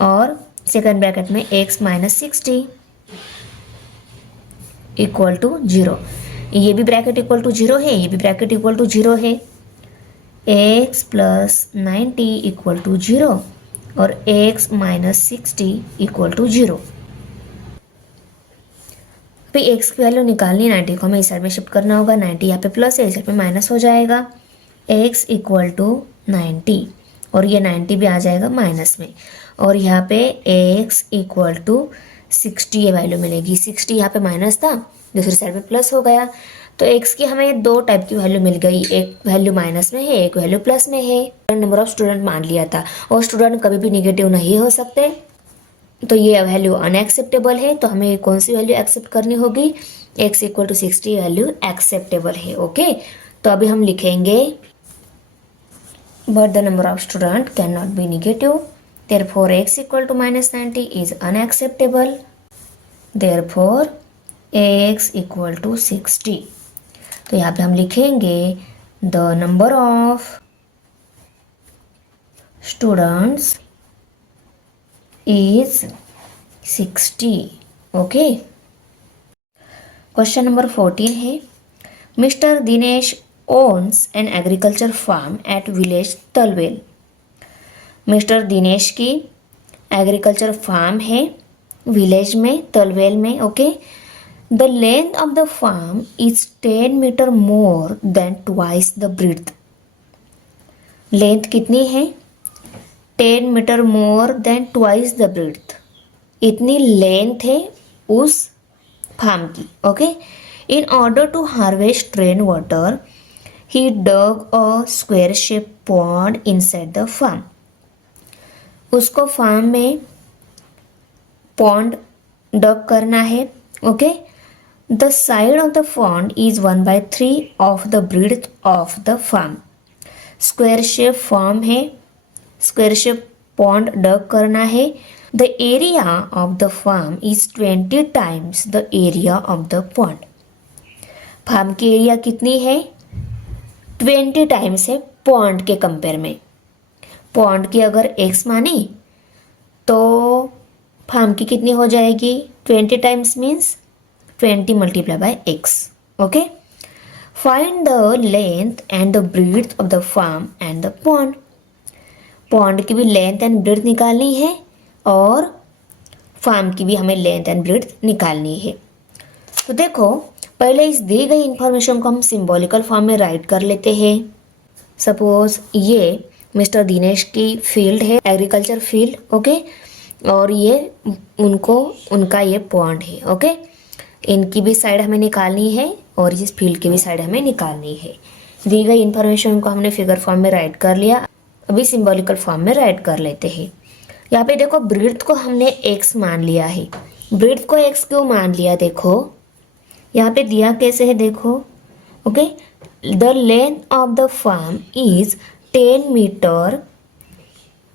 और सेकंड ब्रैकेट में x माइनस 60 इक्वल टू 0। ये भी ब्रैकेट इक्वल टू 0 है, ये भी ब्रैकेट इक्वल टू 0 है। x प्लस 90 इक्वल टू 0 और x माइनस 60 इक्वल टू 0। अभी x की वैल्यू निकालनी, 90 को हमें इस साइड में शिफ्ट करना होगा, 90 यहाँ पे प्लस है, इस साइड में माइनस हो जाएगा, x इक्वल टू 90 और ये 90 भी आ जाएगा माइनस में, और यहाँ पे x इक्वल टू 60 ये वैल्यू मिलेगी। 60 यहाँ पे माइनस था, दूसरी साइड में प्लस हो गया, तो x की हमें दो टाइप की वैल्यू मिल गई, एक वैल्यू माइनस में है, एक वैल्यू प्लस में है। नंबर ऑफ स्टूडेंट मान लिया था, और स्टूडेंट कभी भी निगेटिव नहीं हो सकते, तो ये वैल्यू अनएक्सेप्टेबल है, तो हमें कौन सी वैल्यू एक्सेप्ट करनी होगी, x equal to 60 value acceptable है। ओके, तो अभी हम लिखेंगे but the number of student cannot be negative, therefore x equal to minus 90 is unacceptable, therefore x equal to 60। तो यहाँ पे हम लिखेंगे the number of students is 60। Okay, question number 14 है, mister Dinesh owns an agriculture farm at village Talwel. Mister Dinesh की agriculture farm है village में, तलवेल में। Okay, the length of the farm is 10 metre more than twice the breadth. Length कितनी है 10 metre more than twice the breadth, इतनी length है उस farm की। Okay, in order to harvest rain water he dug a square shaped pond inside the farm। उसको farm में pond dug करना है। Okay, the side of the pond is 1/3 of the breadth of the farm. Square shape form है, square shape pond dug करना है। The area of the farm is 20 times the area of the pond. Farm की area कितनी है 20 times है pond के compare में। Pond की अगर x मानी तो फार्म की कितनी हो जाएगी 20 times means 20 multiply by x. Okay. Find the length and the breadth of the farm and the pond. Pond की भी लेंथ एंड ब्रीथ निकालनी है और फार्म की भी हमें लेंथ एंड ब्रीथ निकालनी है. तो देखो पहले इस दी गई इंफॉर्मेशन को हम सिंबॉलिकल फॉर्म में राइट कर लेते हैं. सपोज ये मिस्टर दिनेश की फील्ड है, एग्रीकल्चर फील्ड. ओके. और ये उनका ये पॉन्ड है. ओके. इनकी भी साइड हमें निकालनी है और इस फील्ड की भी साइड हमें निकालनी है. दी गई इंफॉर्मेशन को हमने फिगर फॉर्म में राइट कर लिया. अभी सिंबॉलिकल फॉर्म में राइट कर लेते हैं. यहाँ पे देखो ब्रीथ को हमने x मान लिया है. ब्रीथ को x क्यों मान लिया देखो यहाँ पे दिया कैसे है देखो. Okay. The length of the farm is 10 metre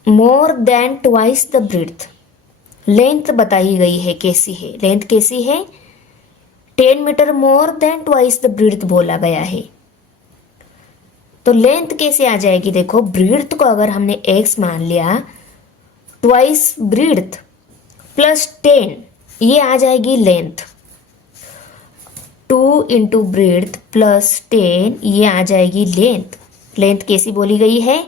more than twice the breadth. Length बताई गई है कैसी है. लेंथ कैसी है 10 metre more than twice the breadth बोला गया है. तो लेंथ कैसे आ जाएगी देखो. ब्रीथ को अगर हमने x मान लिया ट्वाइस ब्रीथ प्लस 10 ये आ जाएगी लेंथ. 2 इंटू ब्रीथ प्लस 10 ये आ जाएगी लेंथ. लेंथ कैसी बोली गई है.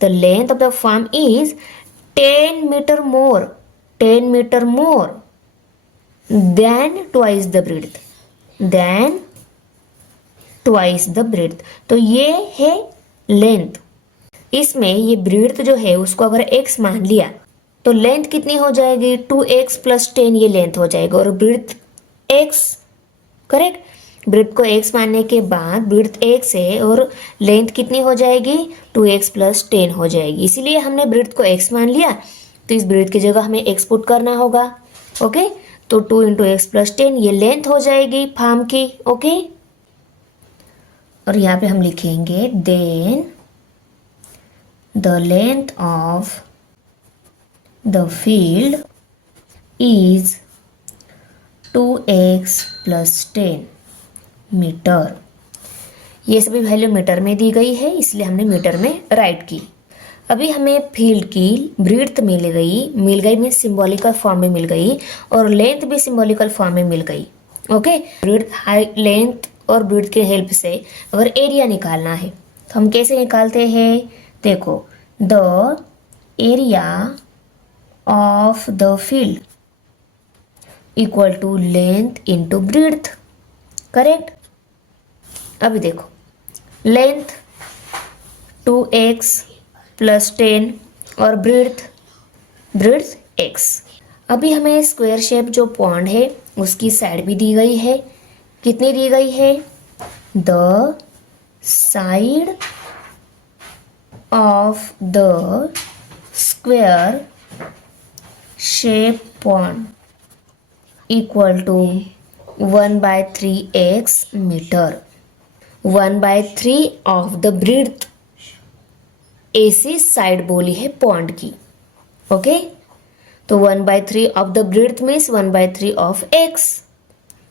The length of the farm is 10 metre more than twice the breadth. Then twice the breadth. तो ये है लेंथ. इसमें ये ब्रीथ जो है उसको अगर x मान लिया तो लेंथ कितनी हो जाएगी 2x प्लस 10 ये लेंथ हो जाएगा और ब्रीथ x. करेक्ट. ब्रीथ को x मानने के बाद ब्रीथ x है और लेंथ कितनी हो जाएगी 2x प्लस 10 हो जाएगी. इसीलिए हमने ब्रीथ को x मान लिया तो इस ब्रीथ की जगह हमें x पुट करना होगा. ओके. तो 2 इंटू एक्स प्लस 10 ये लेंथ हो जाएगी फार्म की. ओके. और यहाँ पे हम लिखेंगे then the length of the field is 2x plus 10 metre. ये सभी वैल्यू मीटर में दी गई है इसलिए हमने मीटर में राइट की. अभी हमें फील्ड की ब्रीथ मिल गई मीन्स सिंबॉलिकल फॉर्म में मिल गई और लेंथ भी सिंबॉलिकल फॉर्म में मिल गई. ओके. ब्रीथ हाई लेंथ और ब्रीथ के हेल्प से अगर एरिया निकालना है तो हम कैसे निकालते हैं देखो. The area of the field equal to length into breadth. Correct. अभी देखो लेंथ 2x प्लस 10 और ब्रीथ x. अभी हमें स्क्वायर शेप जो पॉन्ड है उसकी साइड भी दी गई है. कितनी दी गई है the side of the square shape pond equal to 1/3x metre. 1/3 of the breadth ऐसी साइड बोली है पॉन्ड की. ओके. तो 1/3 of the breadth means 1/3 of x.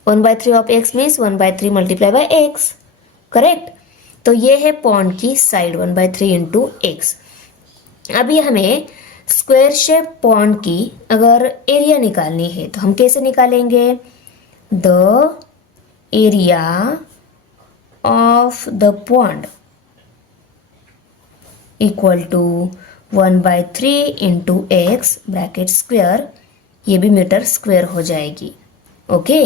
1/3 of x means 1/3 multiply by x. Correct. तो ये है पॉन्ड की side 1/3 into x. अभी हमें स्क्वायर शेप पॉन्ड की अगर एरिया निकालनी है तो हम कैसे निकालेंगे. The area of the pond equal to 1/3 into x bracket square. ये भी मीटर स्क्वायर हो जाएगी. ओके.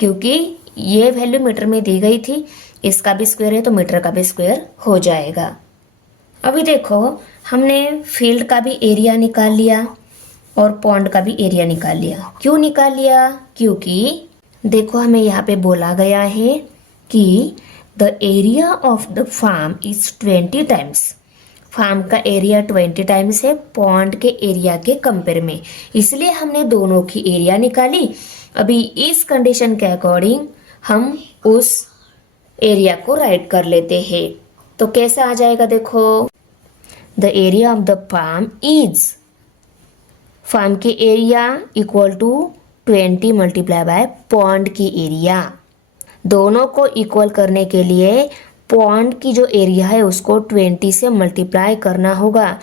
क्योंकि ये वैल्यू मीटर में दी गई थी इसका भी स्क्वायर है तो मीटर का भी स्क्वायर हो जाएगा. अभी देखो हमने फील्ड का भी एरिया निकाल लिया और पॉन्ड का भी एरिया निकाल लिया. क्यों निकाल लिया क्योंकि देखो हमें यहाँ पे बोला गया है कि the area of the farm is 20 times. Farm का एरिया 20 टाइम्स है पॉन्ड के एरिया के कंपेयर में. इसलिए हमने दोनों की एरिया निकाली. अभी इस कंडीशन के अकॉर्डिंग हम उस एरिया को राइट कर लेते हैं. तो कैसा आ जाएगा देखो. The area of the farm is farm की area equal to 20 multiply by pond की एरिया. दोनों को इक्वल करने के लिए पॉन्ड की जो एरिया है उसको 20 से मल्टीप्लाई करना होगा.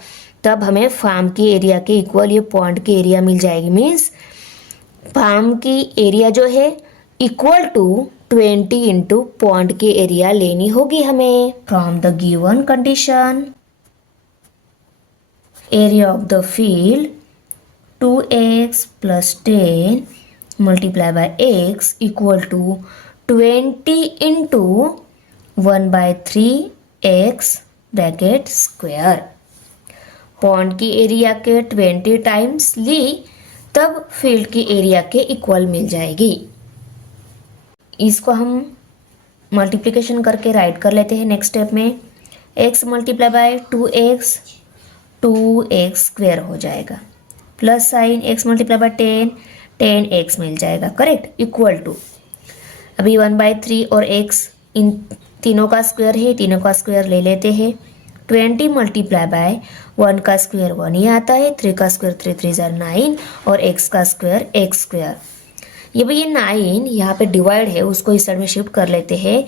तब हमें फार्म की एरिया के इक्वल ये पॉन्ड की एरिया मिल जाएगी। मीन्स फार्म की एरिया जो है इक्वल टू 20 इंटू पॉन्ड की एरिया लेनी होगी हमें। From the given condition area of the field 2x plus 10 multiply by x equal to 20 into 1 by 3x bracket square. Pond की एरिया के 20 टाइम्स ली तब फील्ड की एरिया के इक्वल मिल जाएगी। इसको हम मल्टीप्लिकेशन करके राइट कर लेते हैं नेक्स्ट स्टेप में। x multiply bye 2x 2x square हो जाएगा, plus sign x multiply bye 10 मिल जाएगा, करेक्ट, इक्वल टू अभी 1/3 और x इन तीनों का स्क्वायर है, तीनों का स्क्वायर ले लेते हैं। 20 मल्टीप्लाई बाय 1 का स्क्वायर 1 ही आता है, 3 का स्क्वायर 3 3 ज़र 9 और x का स्क्वायर x स्क्वायर। ये भाई ये 9 यहाँ पे डिवाइड है, उसको इस साइड में शिफ्ट कर लेते हैं।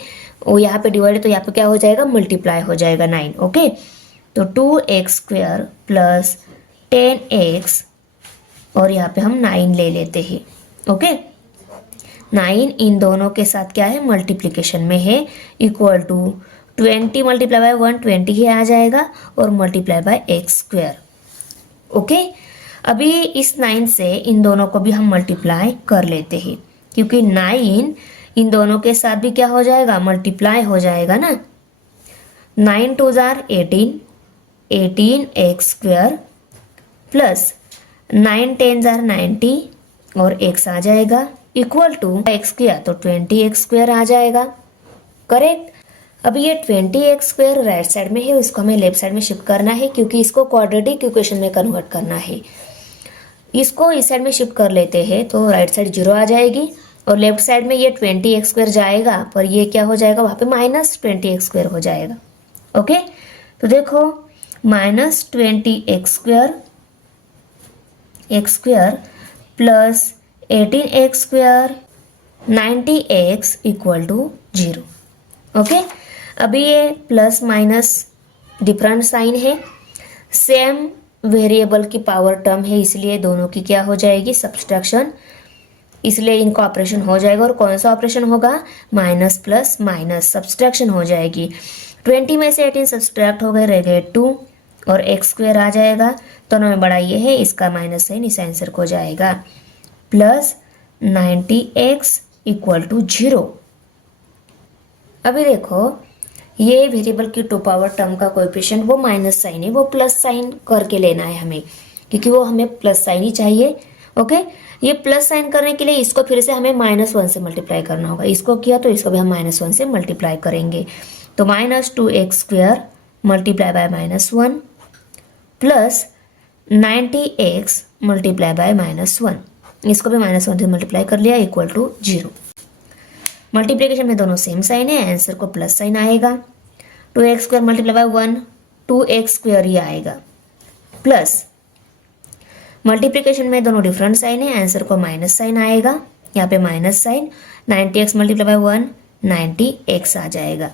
वो यहाँ पे डिवाइड है तो यहाँ पे क्या हो जाएगा, मल्टीप्लाई हो जाएगा 9। ओके, तो 2x स्क्वायर प्लस 10x और यहाँ पे हम 9 ले लेते हैं। ओके, 9 इन दोनों के साथ क्या है, मल्टीप्लिकेशन में है, इक्वल टू 20 मल्टीप्लाई बाय 1 20 ही आ जाएगा और multiply by x square. Okay, अभी इस 9 से इन दोनों को भी हम मल्टीप्लाई कर लेते हैं, क्योंकि 9 इन दोनों के साथ भी क्या हो जाएगा, मल्टीप्लाई हो जाएगा ना। 9 2 ज़ार 18 x स्क्वायर प्लस 9 10 ज़ार 90 और x आ जाएगा, इक्वल टू x किया तो 20x स्क्वायर आ जाएगा, करेक्ट। अब ये 20x स्क्वायर राइट साइड में है, उसको हमें लेफ्ट साइड में शिफ्ट करना है, क्योंकि इसको क्वाड्रेटिक इक्वेशन में कन्वर्ट करना है। इसको इस साइड में शिफ्ट कर लेते हैं तो राइट साइड 0 आ जाएगी और लेफ्ट साइड में ये 20x स्क्वायर जाएगा, पर ये क्या हो जाएगा, वहाँ पे -20x स्क्वायर हो जाएगा। ओके, तो देखो -20x square plus 18x square 90x equal to 0। Okay, अभी ये प्लस माइनस डिफरेंट साइन है, सेम वेरिएबल की पावर टर्म है, इसलिए दोनों की क्या हो जाएगी, सब्सट्रैक्शन, इसलिए इनका ऑपरेशन हो जाएगा। और कौन सा ऑपरेशन होगा, माइनस प्लस माइनस, सब्सट्रैक्शन हो जाएगी। 20 में से 18 सब्सट्रैक्ट हो गए, रह गए 2 और x स्क्वायर आ जाएगा। दोनों में बड़ा ये है, इसका माइनस साइन इस आंसर को जाएगा, प्लस 90x इक्वल टू 0। अभी देखो ये वेरिएबल की 2 पावर टर्म का कोएफिशिएंट वो माइनस साइन है, वो प्लस साइन करके लेना है हमें, क्योंकि वो हमें प्लस साइन ही चाहिए। ओके, ये प्लस साइन करने के लिए इसको फिर से हमें -1 से मल्टीप्लाई करना होगा। इसको किया तो इसको भी हम -1 से मल्टीप्लाई करेंगे, तो -2x square multiply by -1 plus 90x multiply by -1, इसको भी -1 से मल्टीप्लाई कर लिया, इक्वल टू 0। मल्टीप्लिकेशन में दोनों सेम साइन है, आंसर को प्लस साइन आएगा। 2x square multiply by 1 2x square ही आएगा, प्लस मल्टीप्लिकेशन में दोनों डिफरेंट साइन है, आंसर को माइनस साइन आएगा, यहाँ पे minus sign. 90x multiply by 1 90x आ जाएगा,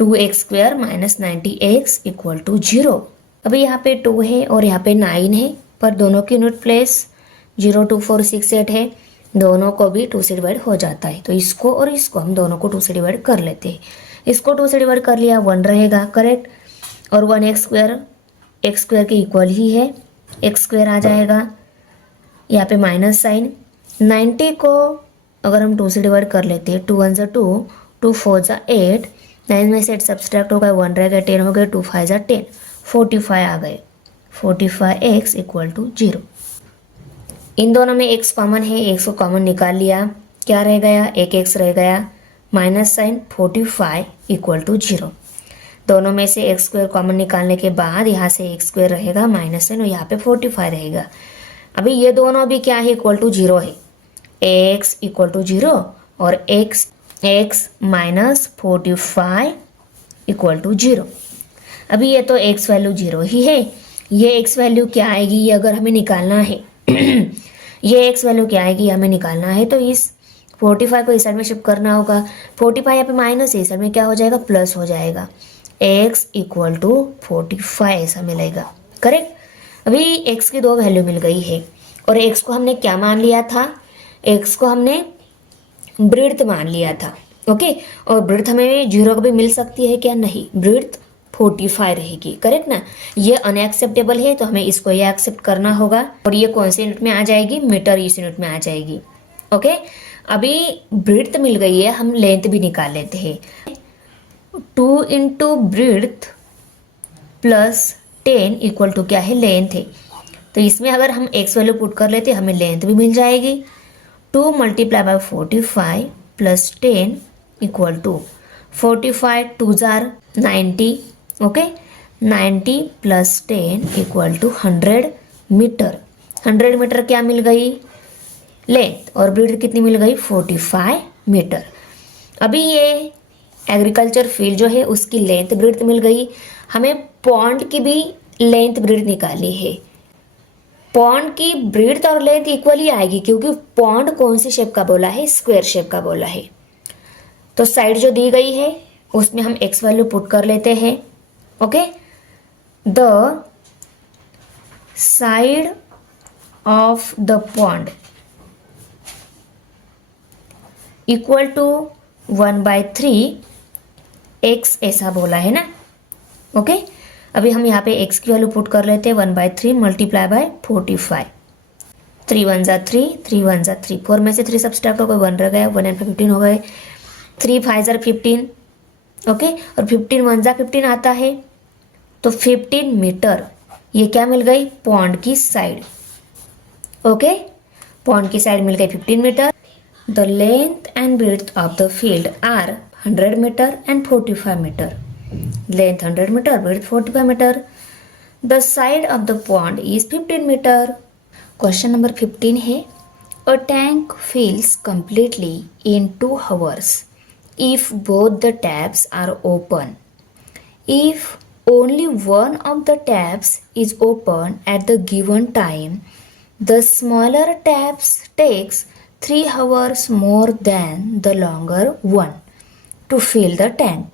2x square minus 90x equal to 0। अभी यहाँ पे 2 है और यहाँ पे 9 है, पर दोनों की यूनिट प्लेस 0 2 4 6 8 है, दोनों को भी 2 से डिवाइड हो जाता है, तो इसको और इसको हम दोनों को 2 से डिवाइड कर लेते हैं। इसको 2 से डिवाइड कर लिया, 1 रहेगा, करेक्ट, और 1x स्क्वायर के इक्वल ही है, x स्क्वायर आ जाएगा, यहाँ पे माइनस साइन। 90 को अगर हम 2 से डिवाइड कर लेते हैं, 2 1 ज़ा 2 2 4 ज़ा 8, 9 में से 8 सब्सट्रैक्ट हो गए, 1 रह गए, 10 हो गए, 2 5 ज़ा 10, 45 आ गए, 45x इक्वल टू 0। इन दोनों में x कॉमन है, x को कॉमन निकाल लिया, क्या रह गया, एक x रह गया, माइनस साइन 45 इक्वल टू 0। दोनों में से x स्क्वायर कॉमन निकालने के बाद यहाँ से x स्क्वायर रहेगा, माइनस साइन, और यहाँ पे 45 रहेगा। अभी ये दोनों भी क्या है, इक्वल टू 0 है, x इक्वल टू 0 और x माइनस 45 इक्वल टू 0। अभी ये तो x वैल्यू 0 ही है, ये x वैल्यू क्या आएगी, ये अगर हमें निकालना है ये x वैल्यू क्या आएगी, हमें निकालना है, तो इस 45 को इस साइड में शिफ्ट करना होगा। 45 यहाँ पे माइनस है, इस साइड में क्या हो जाएगा, प्लस हो जाएगा, x इक्वल टू 45 ऐसा मिलेगा, करेक्ट। अभी x की 2 वैल्यू मिल गई है और x को हमने क्या मान लिया था, x को हमने ब्रीड्थ मान लिया था। ओके, और ब्रीड्थ हमें 0 भी मिल सकती है क्या, नहीं, ब्रीड्थ 45 रहेगी, करेक्ट ना। ये अनएक्सेप्टेबल है तो हमें इसको ये एक्सेप्ट करना होगा और ये कौन से यूनिट में आ जाएगी, मीटर इस यूनिट में आ जाएगी। ओके, अभी ब्रीड्थ मिल गई है, हम लेंथ भी निकाल लेते हैं। 2 इंटू ब्रीड्थ प्लस 10 इक्वल टू क्या है, लेंथ है। तो इसमें अगर हम x वैल्यू पुट कर लेते हमें लेंथ भी मिल जाएगी। 2 multiply by 45 plus 10 equal to 45 2 जार 90, okay, 90 plus 10 equal to 100 metre. 100 metre क्या मिल गई, लेंथ, और ब्रीड कितनी मिल गई, 45 मीटर। अभी ये एग्रीकल्चर फील्ड जो है उसकी लेंथ ब्रीड मिल गई, हमें पॉन्ड की भी लेंथ ब्रीड निकालनी है। पॉन्ड की ब्रीड और लेंथ इक्वली आएगी क्योंकि पॉन्ड कौन सी शेप का बोला है, स्क्वायर शेप का बोला है। तो साइड जो दी गई है उसमें हम x वैल्यू पुट कर लेते हैं। Okay, the side of the pond equal to 1/3 x ऐसा बोला है ना। ओके, अभी हम यहाँ पे x की वैल्यू पुट कर लेते हैं 1/3 मल्टीप्लाई बाय 45। 3 1 जा 3, 3 1 जा 3, 4 में से 3 सब्सट्रैक्ट हो गए, 1 रह गया, 1 एंड 15 हो गए, 3 5 जा 15। ओके, और 15 1 जा 15 आता है, तो 15 मीटर ये क्या मिल गई, पॉन्ड की साइड। ओके, पॉन्ड की साइड मिल गई 15 meter. The length and breadth of the field are 100 meter and 45 meter. Length 100 meter, breadth 45 meter. The side of the pond is 15 meter. Question number 15 है, a tank fills completely in 2 hours if both the taps are open. If only one of the taps is open at the given time, the smaller taps takes 3 hours more than the longer one to fill the tank.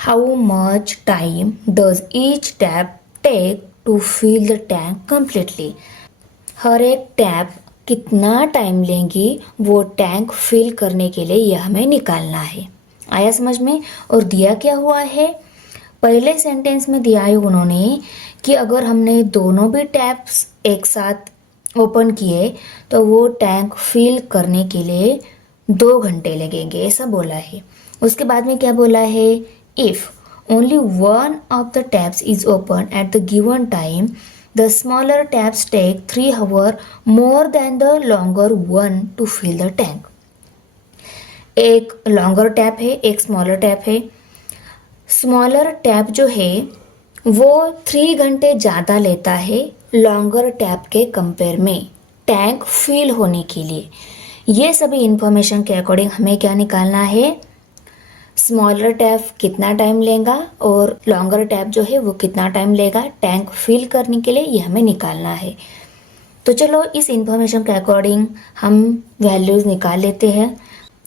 How much time does each tap take to fill the tank completely? हर एक tap कितना time लेंगी वो tank fill करने के लिए यह हमें निकालना है। आया समझ में। और दिया क्या हुआ है, पहले सेंटेंस में दिया है उन्होंने कि अगर हमने दोनों भी टैप्स एक साथ ओपन किए तो वो टैंक फिल करने के लिए 2 घंटे लगेंगे, ऐसा बोला है। उसके बाद में क्या बोला है, if only one of the taps is open at the given time, the smaller taps take 3 hours more than the longer one to fill the tank. एक लॉन्गर टैप है, एक स्मॉलर टैप है। स्मॉलर टैप जो है वो 3 घंटे ज़्यादा लेता है लॉन्गर टैप के कंपेयर में टैंक फिल होने के लिए। ये सभी इंफॉर्मेशन के अकॉर्डिंग हमें क्या निकालना है, स्मॉलर टैप कितना टाइम लेगा और लॉन्गर टैप जो है वो कितना टाइम लेगा टैंक फिल करने के लिए, ये हमें निकालना है। तो चलो इस इंफॉर्मेशन के अकॉर्डिंग हम वैल्यूज़ निकाल लेते हैं।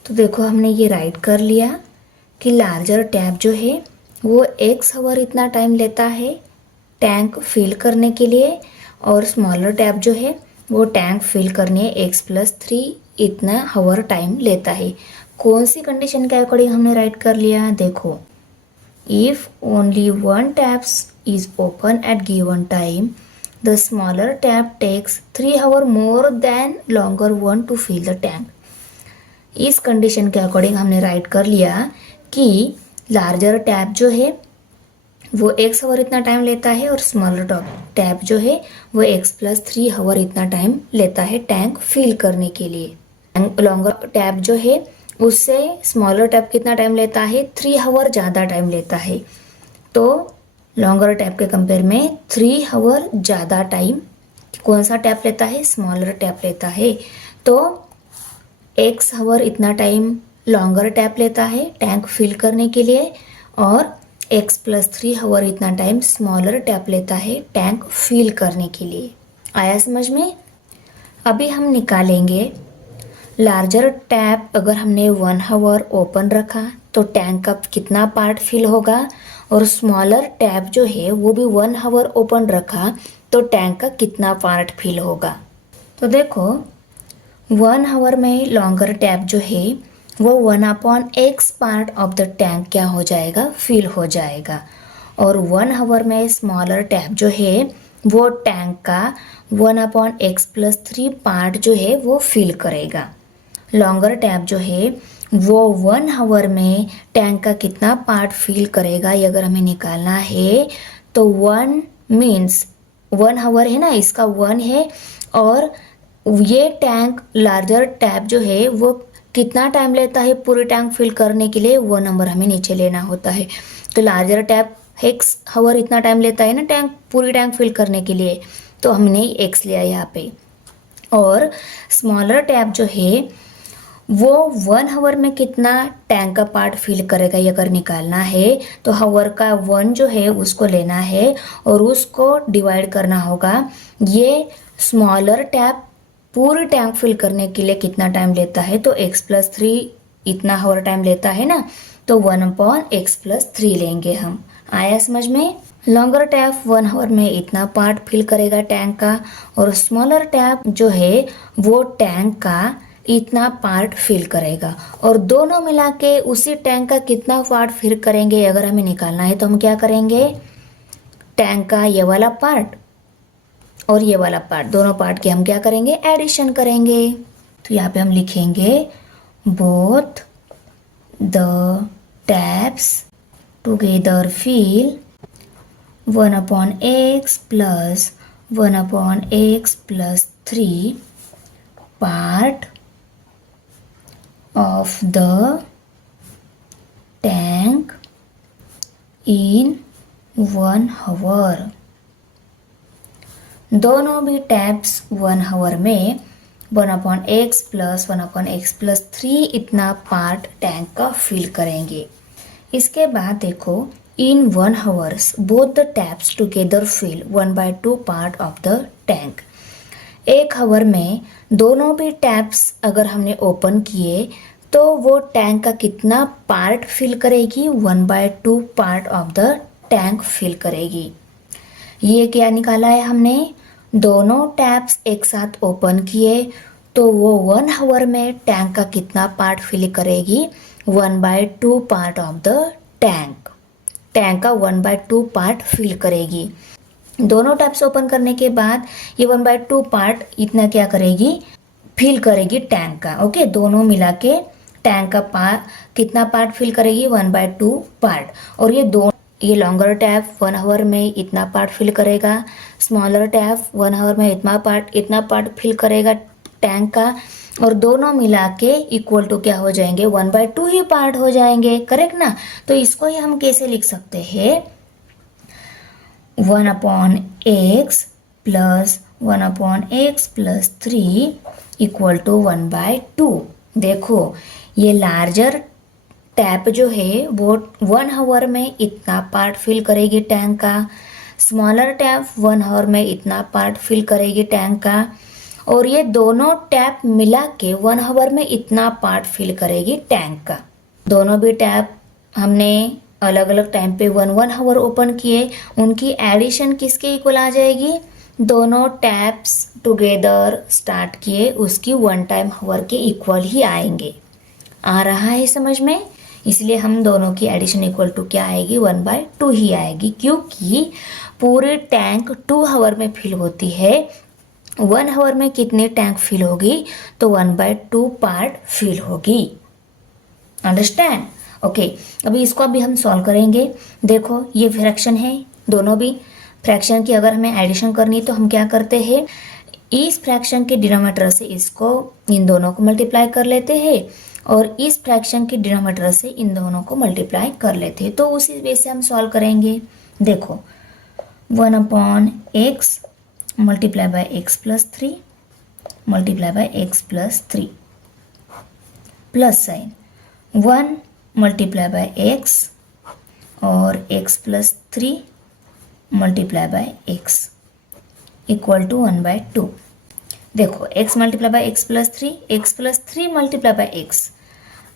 तो देखो हमने ये राइट कर लिया कि लार्जर टैप जो है वो x आवर इतना टाइम लेता है टैंक फिल करने के लिए, और स्मॉलर टैप जो है वो टैंक फिल करने x+3 इतना आवर टाइम लेता है। कौन सी कंडीशन के अकॉर्डिंग हमने राइट कर लिया, देखो, if only one taps is open at given time the smaller tap takes 3 hours more than longer one to fill the tank. इस कंडीशन के अकॉर्डिंग हमने राइट कर लिया कि लार्जर टैप जो है वो x आवर इतना टाइम लेता है और स्मॉलर टैप जो है वो x+3 आवर इतना टाइम लेता है टैंक फिल करने के लिए। लॉन्गर टैप जो है उससे स्मॉलर टैप कितना टाइम लेता है, 3 आवर ज़्यादा टाइम लेता है। तो लॉन्गर टैप के कंपेयर में 3 आवर ज़्यादा टाइम कौन सा टैप लेता है, स्मॉलर टैप लेता है। तो x आवर इतना टाइम लॉन्गर टैप लेता है टैंक फिल करने के लिए और x+3 आवर इतना टाइम स्मॉलर टैप लेता है टैंक फिल करने के लिए। आया समझ में। अभी हम निकालेंगे लार्जर टैप अगर हमने 1 आवर ओपन रखा तो टैंक का कितना पार्ट फिल होगा और स्मॉलर टैप जो है वो भी 1 आवर ओपन रखा तो टैंक का कितना पार्ट फिल होगा। तो देखो 1 आवर में लॉन्गर टैप जो है वो 1/x part of the tank क्या हो जाएगा, फिल हो जाएगा। और 1 आवर में स्मॉलर टैप जो है वो टैंक का 1/x+3 पार्ट जो है वो फिल करेगा। लॉन्गर टैप जो है वो 1 आवर में टैंक का कितना पार्ट फिल करेगा, ये अगर हमें निकालना है तो 1 मीन्स 1 आवर है ना, इसका 1 है। और ये टैंक लार्जर टैप जो है वो कितना टाइम लेता है पूरी टैंक फिल करने के लिए, वो नंबर हमें नीचे लेना होता है। तो लार्जर टैप x आवर इतना टाइम लेता है ना टैंक पूरी टैंक फिल करने के लिए, तो हमने x लिया यहाँ पे। और स्मॉलर टैप जो है वो 1 आवर में कितना टैंक का पार्ट फिल करेगा, ये अगर निकालना है तो आवर का 1 जो है उसको लेना है और उसको डिवाइड करना होगा। ये स्मॉलर टैप पूरी टैंक फिल करने के लिए कितना टाइम लेता है, तो x+3 इतना आवर टाइम लेता है ना, तो 1/x+3 लेंगे हम। आया समझ में। लॉन्गर टैप 1 आवर में इतना पार्ट फिल करेगा टैंक का, और स्मॉलर टैप जो है वो टैंक का इतना पार्ट फिल करेगा। और दोनों मिला के उसी टैंक का कितना पार्ट फिल करेंगे अगर हमें निकालना है, तो हम क्या करेंगे, टैंक का ये वाला पार्ट और ये वाला पार्ट, दोनों पार्ट के हम क्या करेंगे, एडिशन करेंगे। तो यहाँ पे हम लिखेंगे both the taps together fill 1/x plus 1/x+3 part of the tank in 1 hour। दोनों भी टैप्स 1 आवर में 1/x plus 1/x+3 इतना पार्ट टैंक का फिल करेंगे। इसके बाद देखो इन 1 hours both the taps together fill 1/2 part of the tank। 1 our में दोनों भी टैप्स अगर हमने ओपन किए तो वो टैंक का कितना पार्ट फिल करेगी, 1/2 part of the tank fill करेगी। ये क्या निकाला है हमने, दोनों टैप्स एक साथ ओपन किए तो वो 1 आवर में टैंक का कितना पार्ट फिल करेगी, 1/2 part of the tank. Tank का 1/2 पार्ट फिल करेगी। दोनों टैप्स ओपन करने के बाद ये 1/2 पार्ट इतना क्या करेगी, फिल करेगी टैंक का। ओके, दोनों मिला के टैंक का कितना पार्ट फिल करेगी, 1/2 पार्ट। और ये लॉन्गर टैप 1 आवर में इतना पार्ट फिल करेगा, स्मॉलर टैप 1 आवर में इतना पार्ट फिल करेगा टैंक का, और दोनों मिला के इक्वल टू क्या हो जाएंगे, 1/2 ही पार्ट हो जाएंगे। करेक्ट ना। तो इसको ही हम कैसे लिख सकते हैं, 1/x plus 1/x+3 equal to 1/2। देखो ये लार्जर टैप जो है वो 1 आवर में इतना पार्ट फिल करेगी टैंक का, स्मॉलर टैप 1 आवर में इतना पार्ट फिल करेगी टैंक का, और ये दोनों टैप मिला के 1 आवर में इतना पार्ट फिल करेगी टैंक का। दोनों भी टैप हमने अलग अलग टाइम पे 1 आवर ओपन किए, उनकी एडिशन किसके इक्वल आ जाएगी, दोनों टैप्स टुगेदर स्टार्ट किए उसकी 1 टाइम आवर के इक्वल ही आएंगे। आ रहा है समझ में। इसलिए हम दोनों की एडिशन इक्वल टू क्या आएगी, 1/2 ही आएगी, क्योंकि पूरे टैंक 2 आवर में फिल होती है। 1 आवर में कितने टैंक फिल होगी, तो 1/2 पार्ट फिल होगी। अंडरस्टैंड। ओके, अभी इसको हम सॉल्व करेंगे। देखो ये फ्रैक्शन है, दोनों भी फ्रैक्शन की अगर हमें एडिशन करनी है तो हम क्या करते हैं, इस फ्रैक्शन के डिनोमिनेटर से इसको इन दोनों को मल्टीप्लाई कर लेते हैं और इस फ्रैक्शन के डिनोमिनेटर से इन दोनों को मल्टीप्लाई कर लेते हैं। तो उसी वे से हम सॉल्व करेंगे। देखो 1/x multiply by x+3 multiply by x+3 plus sign 1 multiply by x और x+3 multiply by x equal to 1/2। देखो x multiply by x+3 multiply by x,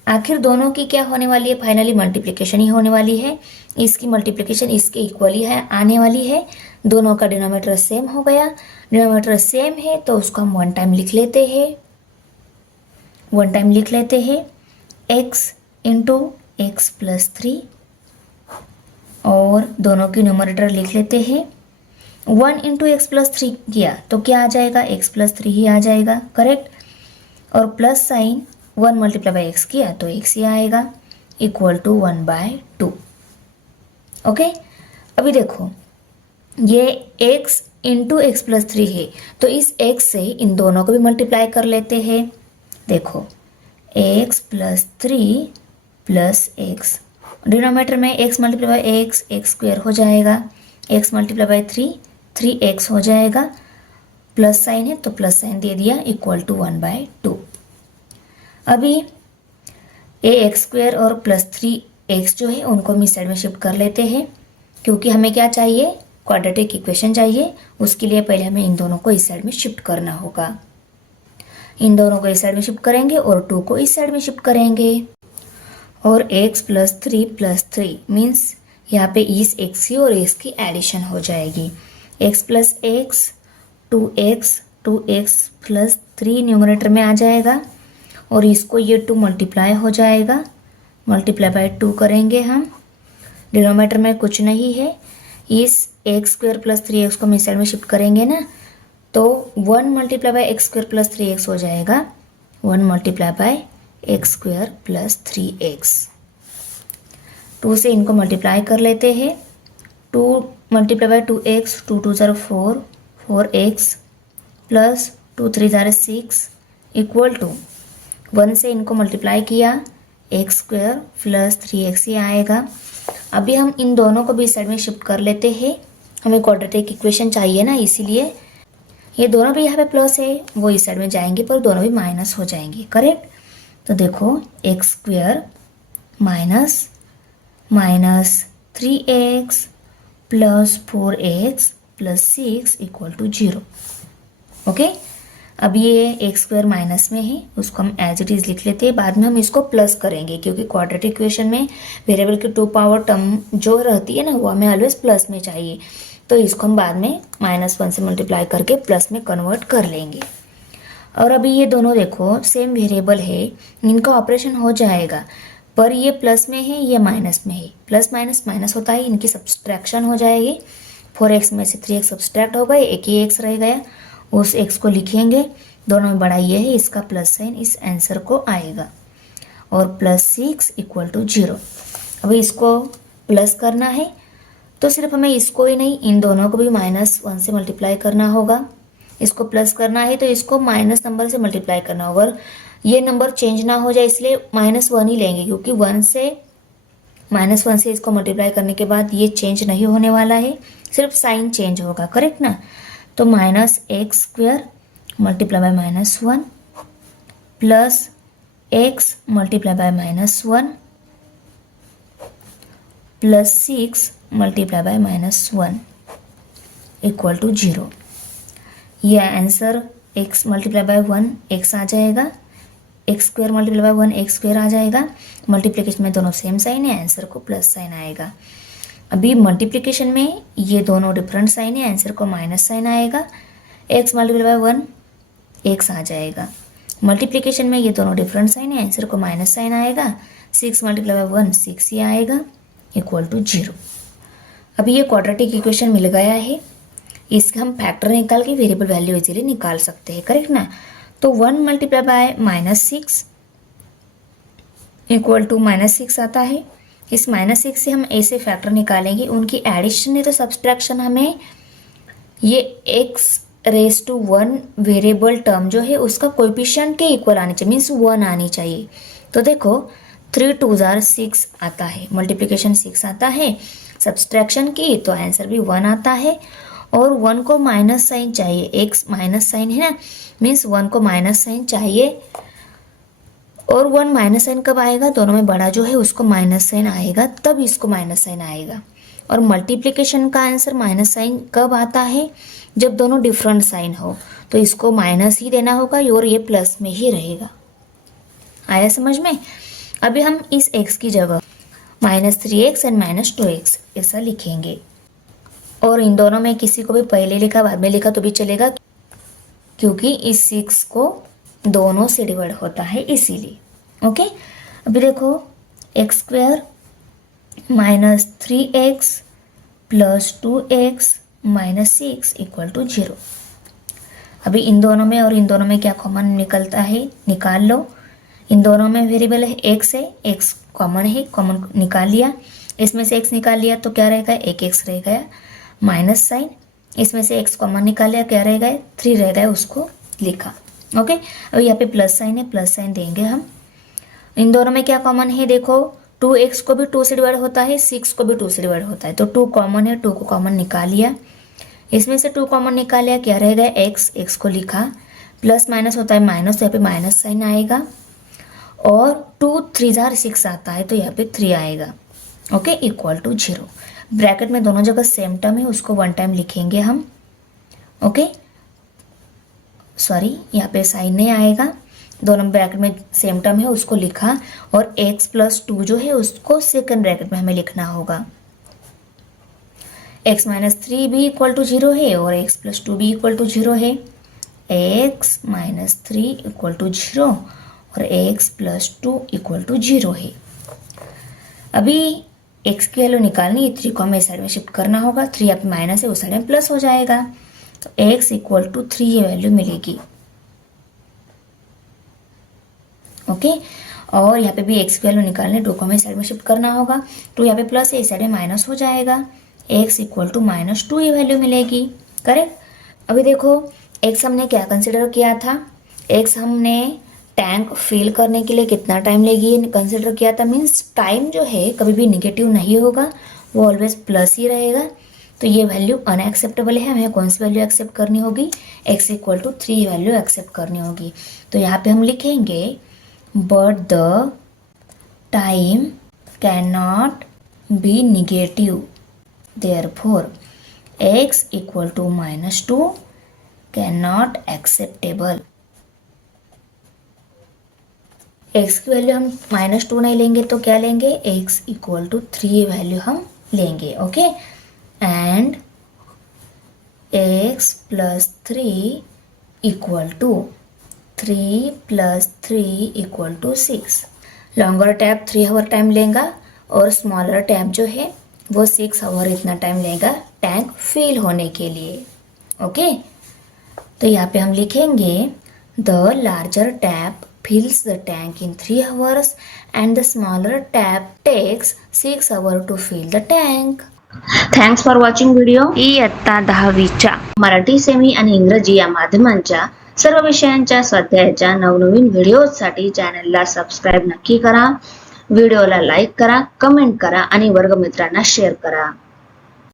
आखिर दोनों की क्या होने वाली है, फाइनली मल्टीप्लिकेशन ही होने वाली है। इसकी मल्टीप्लिकेशन इसके इक्वल ही है आने वाली है। दोनों का डिनोमिनेटर सेम हो गया। डिनोमिनेटर सेम है तो उसको हम वन टाइम लिख लेते हैं x इंटू एक्स प्लस 3, और दोनों की न्यूमरेटर लिख लेते हैं। 1 इंटू एक्स प्लस 3 किया तो क्या आ जाएगा, x प्लस 3 ही आ जाएगा, करेक्ट। और plus sign 1 multiply by x किया तो x ही आएगा, इक्वल टू 1/2। ओके, अभी देखो ये x इंटू एक्स प्लस 3 है तो इस x से इन दोनों को भी मल्टीप्लाई कर लेते हैं। देखो x plus 3 plus x, denominator में x multiply by x square हो जाएगा, x मल्टीप्लाई बाई 3x हो जाएगा, प्लस साइन है तो प्लस साइन दे दिया, इक्वल टू 1/2। अभी ax स्क्वेयर और प्लस 3x जो है उनको हम इस साइड में शिफ्ट कर लेते हैं, क्योंकि हमें क्या चाहिए, क्वाड्रेटिक इक्वेशन चाहिए। उसके लिए पहले हमें इन दोनों को इस साइड में शिफ्ट करना होगा। इन दोनों को इस साइड में शिफ्ट करेंगे और 2 को इस साइड में शिफ्ट करेंगे। और x प्लस 3 मीन्स यहाँ पे इस x की और x की एडिशन हो जाएगी। x plus x 2x plus 3 numerator में आ जाएगा और इसको ये 2 मल्टीप्लाई हो जाएगा, मल्टीप्लाई बाई 2 करेंगे हम। डिनोमिनेटर में कुछ नहीं है, इस एक्स स्क्वेयर प्लस 3x को हम इस साइड में शिफ्ट करेंगे ना, तो 1 multiply by x square plus 3x हो जाएगा, 1 multiply by x square plus 3x। 2 से इनको मल्टीप्लाई कर लेते हैं, 2 मल्टीप्लाई बाई 2x, 2 2 ज़ार 4, 4x प्लस 2 3 ज़ार 6, इक्वल टू 1 से इनको मल्टीप्लाई किया, एक्स स्क्वेयर प्लस 3x ही आएगा। अभी हम इन दोनों को भी इस साइड में शिफ्ट कर लेते हैं, हमें क्वाड्रेटिक इक्वेशन चाहिए ना, इसीलिए ये दोनों भी यहाँ पे प्लस है, वो इस साइड में जाएंगे पर दोनों भी माइनस हो जाएंगे, करेक्ट। तो देखो x square minus 3x plus 4x plus 6 equal to 0। Okay, अब ये एक्स स्क्वेयर माइनस में है, उसको हम एज इट इज़ लिख लेते हैं, बाद में हम इसको प्लस करेंगे, क्योंकि क्वाड्रेटिक इक्वेशन में वेरिएबल की 2 पावर टर्म जो रहती है ना, वो हमें ऑलवेज प्लस में चाहिए। तो इसको हम बाद में -1 से मल्टीप्लाई करके प्लस में कन्वर्ट कर लेंगे। और अभी ये दोनों देखो सेम वेरिएबल है, इनका ऑपरेशन हो जाएगा, पर ये प्लस में है, ये माइनस में है, प्लस माइनस माइनस होता है, इनकी सब्सट्रैक्शन हो जाएगी। 4x में से 3x सब्सट्रैक्ट हो गए, एक ही x रह गया, उस x को लिखेंगे, दोनों में बड़ा ये है, इसका प्लस साइन इस आंसर को आएगा, और प्लस 6 इक्वल टू 0। अभी इसको प्लस करना है तो सिर्फ हमें इसको ही नहीं, इन दोनों को भी -1 से मल्टीप्लाई करना होगा। इसको प्लस करना है तो इसको माइनस नंबर से मल्टीप्लाई करना होगा, ये नंबर चेंज ना हो जाए इसलिए -1 ही लेंगे, क्योंकि -1 से इसको मल्टीप्लाई करने के बाद ये चेंज नहीं होने वाला है, सिर्फ साइन चेंज होगा, करेक्ट ना। तो -x square multiply by -1 plus x multiply by -1 plus 6 multiply by -1 equal to 0। ये answer x multiply by 1 x आ जाएगा, x square multiply by 1 x square आ जाएगा। मल्टीप्लिकेशन में दोनों सेम साइन है, आंसर को प्लस साइन आएगा। अभी मल्टीप्लिकेशन में ये दोनों डिफरेंट साइन है, आंसर को माइनस साइन आएगा। x मल्टीप्लाई बाय 1 x आ जाएगा। मल्टीप्लिकेशन में ये दोनों डिफरेंट साइन है, आंसर को माइनस साइन आएगा। 6 मल्टीप्लाई बाय 1 6 ही आएगा, इक्वल टू 0। अभी ये क्वाड्रेटिक इक्वेशन मिल गया है, इसका हम फैक्टर निकाल के वेरिएबल वैल्यू इजीली निकाल सकते हैं, करेक्ट ना। तो 1 मल्टीप्लाई बाय -6 इक्वल टू -6 आता है। इस -6 से हम ऐसे फैक्टर निकालेंगे, उनकी एडिशन है तो सब्सट्रैक्शन हमें ये x⁻1 वेरिएबल टर्म जो है उसका कोएफिशिएंट के इक्वल आनी चाहिए, मीन्स 1 आनी चाहिए। तो देखो 3 2 6 आता है, मल्टीप्लिकेशन 6 आता है, सब्सट्रैक्शन की तो आंसर भी 1 आता है। और 1 को माइनस साइन चाहिए, x माइनस साइन है ना, मीन्स 1 को माइनस साइन चाहिए। और 1 माइनस साइन कब आएगा, दोनों में बड़ा जो है उसको माइनस साइन आएगा, तब इसको माइनस साइन आएगा। और मल्टीप्लिकेशन का आंसर माइनस साइन कब आता है, जब दोनों डिफरेंट साइन हो, तो इसको माइनस ही देना होगा और ये प्लस में ही रहेगा। आया समझ में। अभी हम इस x की जगह -3x एंड -2x ऐसा लिखेंगे, और इन दोनों में किसी को भी पहले लिखा बाद में लिखा तो भी चलेगा, क्योंकि इस 6 को दोनों से डिवाइड होता है इसीलिए। ओके, अभी देखो x² -3x + 2x - 6 = 0। अभी इन दोनों में और इन दोनों में क्या कॉमन निकलता है, निकाल लो। इन दोनों में वेरिएबल है x है, x कॉमन है, कॉमन निकाल लिया। इसमें से x निकाल लिया तो क्या रहेगा, एक x रह गया, माइनस साइन। इसमें से x कॉमन निकाल लिया, क्या रह गया, 3 रह गया, उसको लिखा। ओके, अब यहाँ पे प्लस साइन है, प्लस साइन देंगे हम। इन दोनों में क्या कॉमन है, देखो 2x को भी 2 से डिवाइड होता है, 6 को भी 2 से डिवाइड होता है, तो 2 कॉमन है, 2 को कॉमन निकाल लिया। इसमें से 2 कॉमन निकाल लिया, क्या रह गया, x को लिखा। प्लस माइनस होता है माइनस, तो यहाँ पे माइनस साइन आएगा, और 2 3 6 आता है, तो यहाँ पे 3 आएगा। ओके, = 0। ब्रैकेट में दोनों जगह सेम टर्म है, उसको 1 टाइम लिखेंगे हम। ओके, सॉरी यहाँ पे साइन नहीं आएगा, दोनों ब्रैकेट में सेम टर्म है, उसको लिखा। और x + 2 जो है उसको सेकंड ब्रैकेट में हमें लिखना होगा। x - 3 भी = 0 है, और x + 2 भी = 0 है। x - 3 = 0 और x + 2 = 0 है। अभी x की वैल्यू निकालनी है, 3 को हमें साइड में शिफ्ट करना होगा। 3 यहाँ पे माइनस है, उस साइड में प्लस हो जाएगा, तो x = 3 ये वैल्यू मिलेगी। ओके, और यहाँ पे भी x की वैल्यू निकालने, 2 को हमें साइड में शिफ्ट करना होगा। 2 यहाँ पे प्लस है, इस साइड में माइनस हो जाएगा, x = -2 ये वैल्यू मिलेगी। करेक्ट। अभी देखो x हमने क्या कंसिडर किया था, x हमने टैंक फिल करने के लिए कितना टाइम लेगी ये कंसिडर किया था। मीन्स टाइम जो है कभी भी निगेटिव नहीं होगा, वो ऑलवेज प्लस ही रहेगा। तो ये वैल्यू अनएक्सेप्टेबल है, हमें कौन सी वैल्यू एक्सेप्ट करनी होगी, x = 3 वैल्यू एक्सेप्ट करनी होगी। तो यहाँ पे हम लिखेंगे but the time cannot be negative, therefore x = -2 cannot acceptable। x की वैल्यू हम -2 नहीं लेंगे तो क्या लेंगे, x = 3 वैल्यू हम लेंगे। Okay, and x + 3 = 3 + 3 = 6। Longer tap 3 hour time लेगा, और स्मॉलर टैप जो है वो 6 आवर इतना टाइम लेगा टैंक फिल होने के लिए। ओके, तो यहाँ पे हम लिखेंगे the larger tap fills the tank in 3 hours and the smaller tap takes 6 hours to fill the tank. Thanks for watching video. इयत्ता 10वीच्या मराठी सेमी आणि इंग्रजी या माध्यमांच्या सर्व विषयांच्या स्वाध्यायाच्या नवनवीन व्हिडिओसाठी चॅनलला सबस्क्राईब नक्की करा, व्हिडिओला लाईक करा, कमेंट करा आणि वर्गमित्रांना शेअर करा।